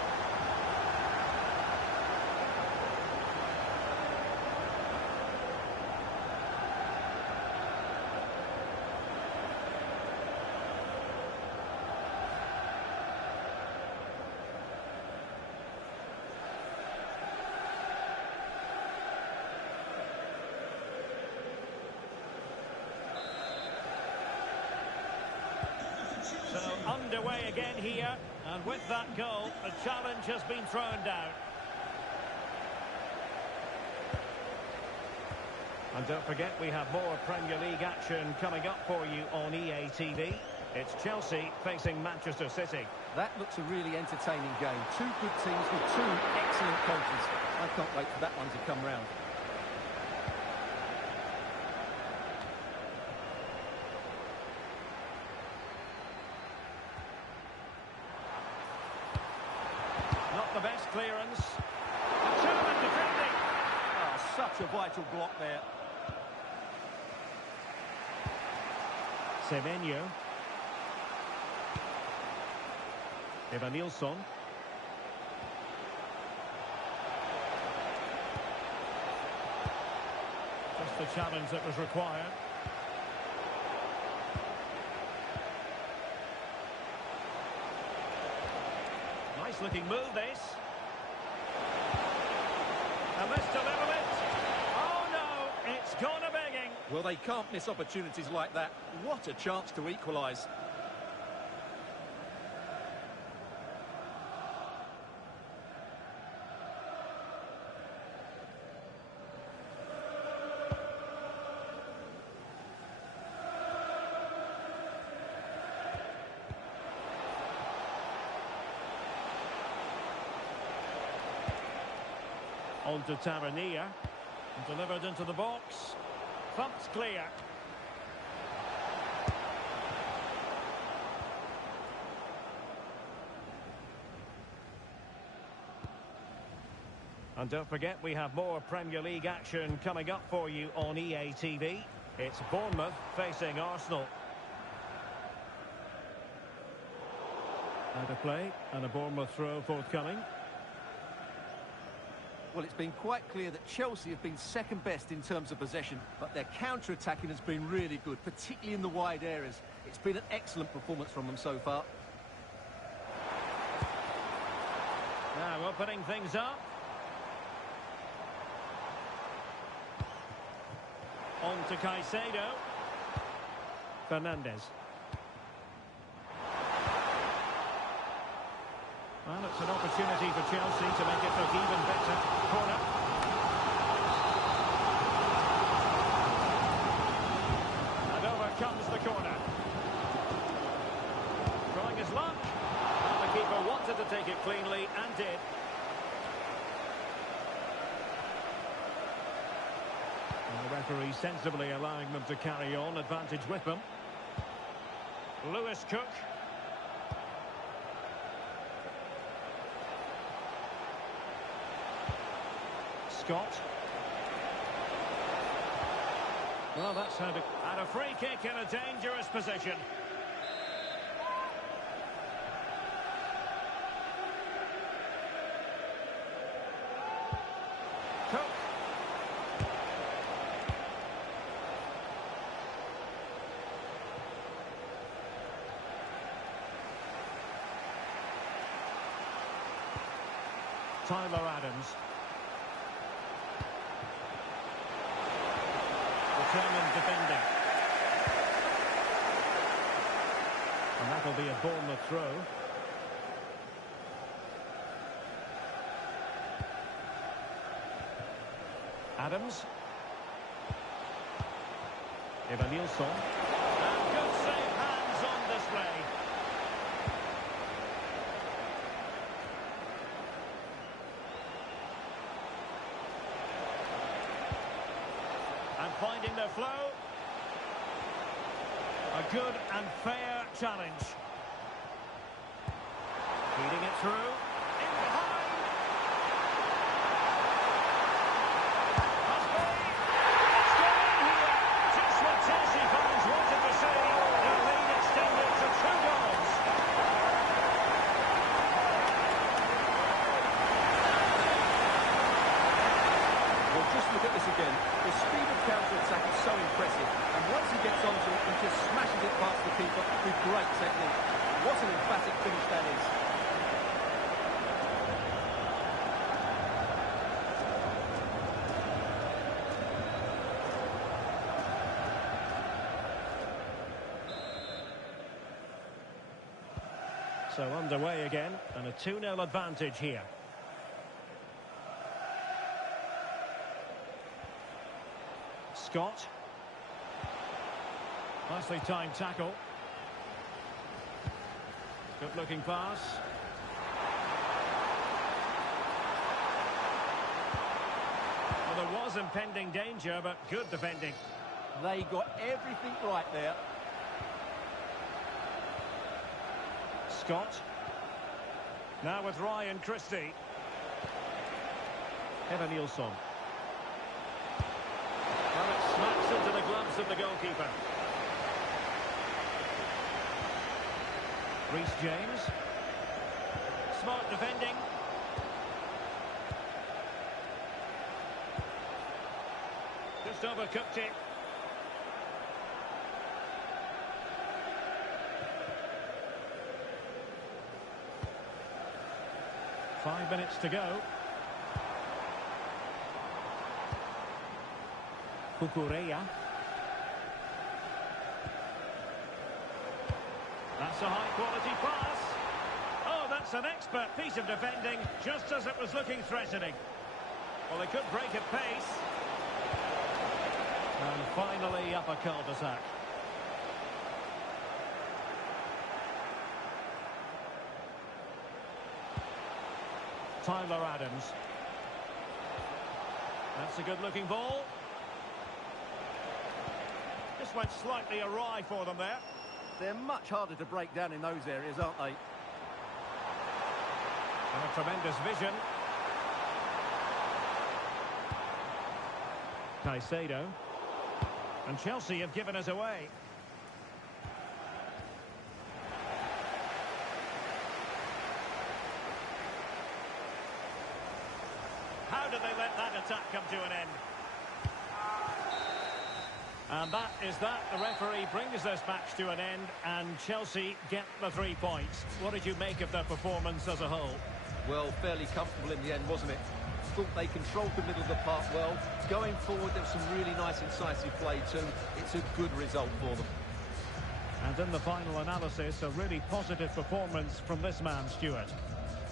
So underway again here, and with that goal, the challenge has been thrown down. And don't forget, we have more Premier League action coming up for you on EA TV. It's Chelsea facing Manchester City. That looks a really entertaining game. Two good teams with two excellent coaches. I can't wait for that one to come round. Not the best clearance. Determined defending. Oh, such a vital block there. Semenyo. Evanilson. Just the challenge that was required. Nice looking move, this. And this to level it. Oh no, it's gone a begging. Well, they can't miss opportunities like that. What a chance to equalise. On to Tavernier. Delivered into the box. Thumped clear. And don't forget, we have more Premier League action coming up for you on EA TV. It's Bournemouth facing Arsenal. Out of play, and a Bournemouth throw forthcoming. Well, it's been quite clear that Chelsea have been second best in terms of possession, but their counter-attacking has been really good, particularly in the wide areas. It's been an excellent performance from them so far. Now opening things up. On to Caicedo. Fernandes. Well, it's an opportunity for Chelsea to make it look even better. Corner. And over comes the corner. Trying his luck. And the keeper wanted to take it cleanly and did. And the referee sensibly allowing them to carry on. Advantage with them. Lewis Cook. Scott. Well, that's how to... And a free kick in a dangerous position. Cook. Tyler Adams. Determined defending. And that'll be a Bournemouth throw. Adams. Evanilson. And good save, hands on display. And finding their flow. A good and fair challenge. Feeding it through. In behind. Must be. It's gone in here. Just what Chelsea fans wanted to see. Their lead extended to 2 goals. Well, just look at this again. The speed of counter-attack is so impressive. And once he gets onto it, he just smashes it past the keeper with great technique. What an emphatic finish that is. So underway again, and a 2-0 advantage here. Scott. Nicely timed tackle. Good looking pass. Well, there was impending danger, but good defending. They got everything right there. Scott. Now with Ryan Christie. Evanilson. Well, it smacks into the gloves of the goalkeeper. Reece James. Smart defending. Just overcooked it. Five minutes to go. Cucurella. That's a high-quality pass. Oh, that's an expert piece of defending, just as it was looking threatening. Well, they could break at pace. And finally, up a cul-de-sac. Tyler Adams. That's a good-looking ball. Just went slightly awry for them there. They're much harder to break down in those areas, aren't they? And a tremendous vision. Caicedo. And Chelsea have given us away. How did they let that attack come to an end? And that is that. The referee brings this match to an end, and Chelsea get the 3 points. What did you make of their performance as a whole? Well, fairly comfortable in the end, wasn't it? Thought they controlled the middle of the park well. Going forward, there was some really nice incisive play too. It's a good result for them. And in the final analysis, a really positive performance from this man, Stuart.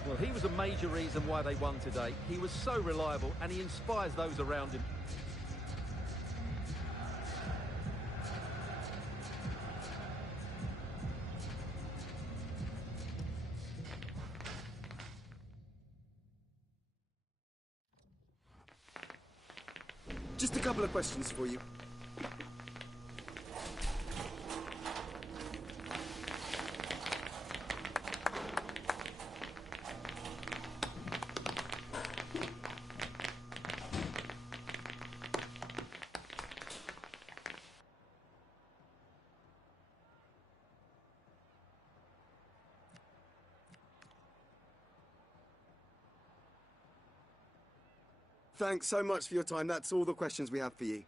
Well, he was a major reason why they won today. He was so reliable, and he inspires those around him. Just a couple of questions for you. Thanks so much for your time. That's all the questions we have for you.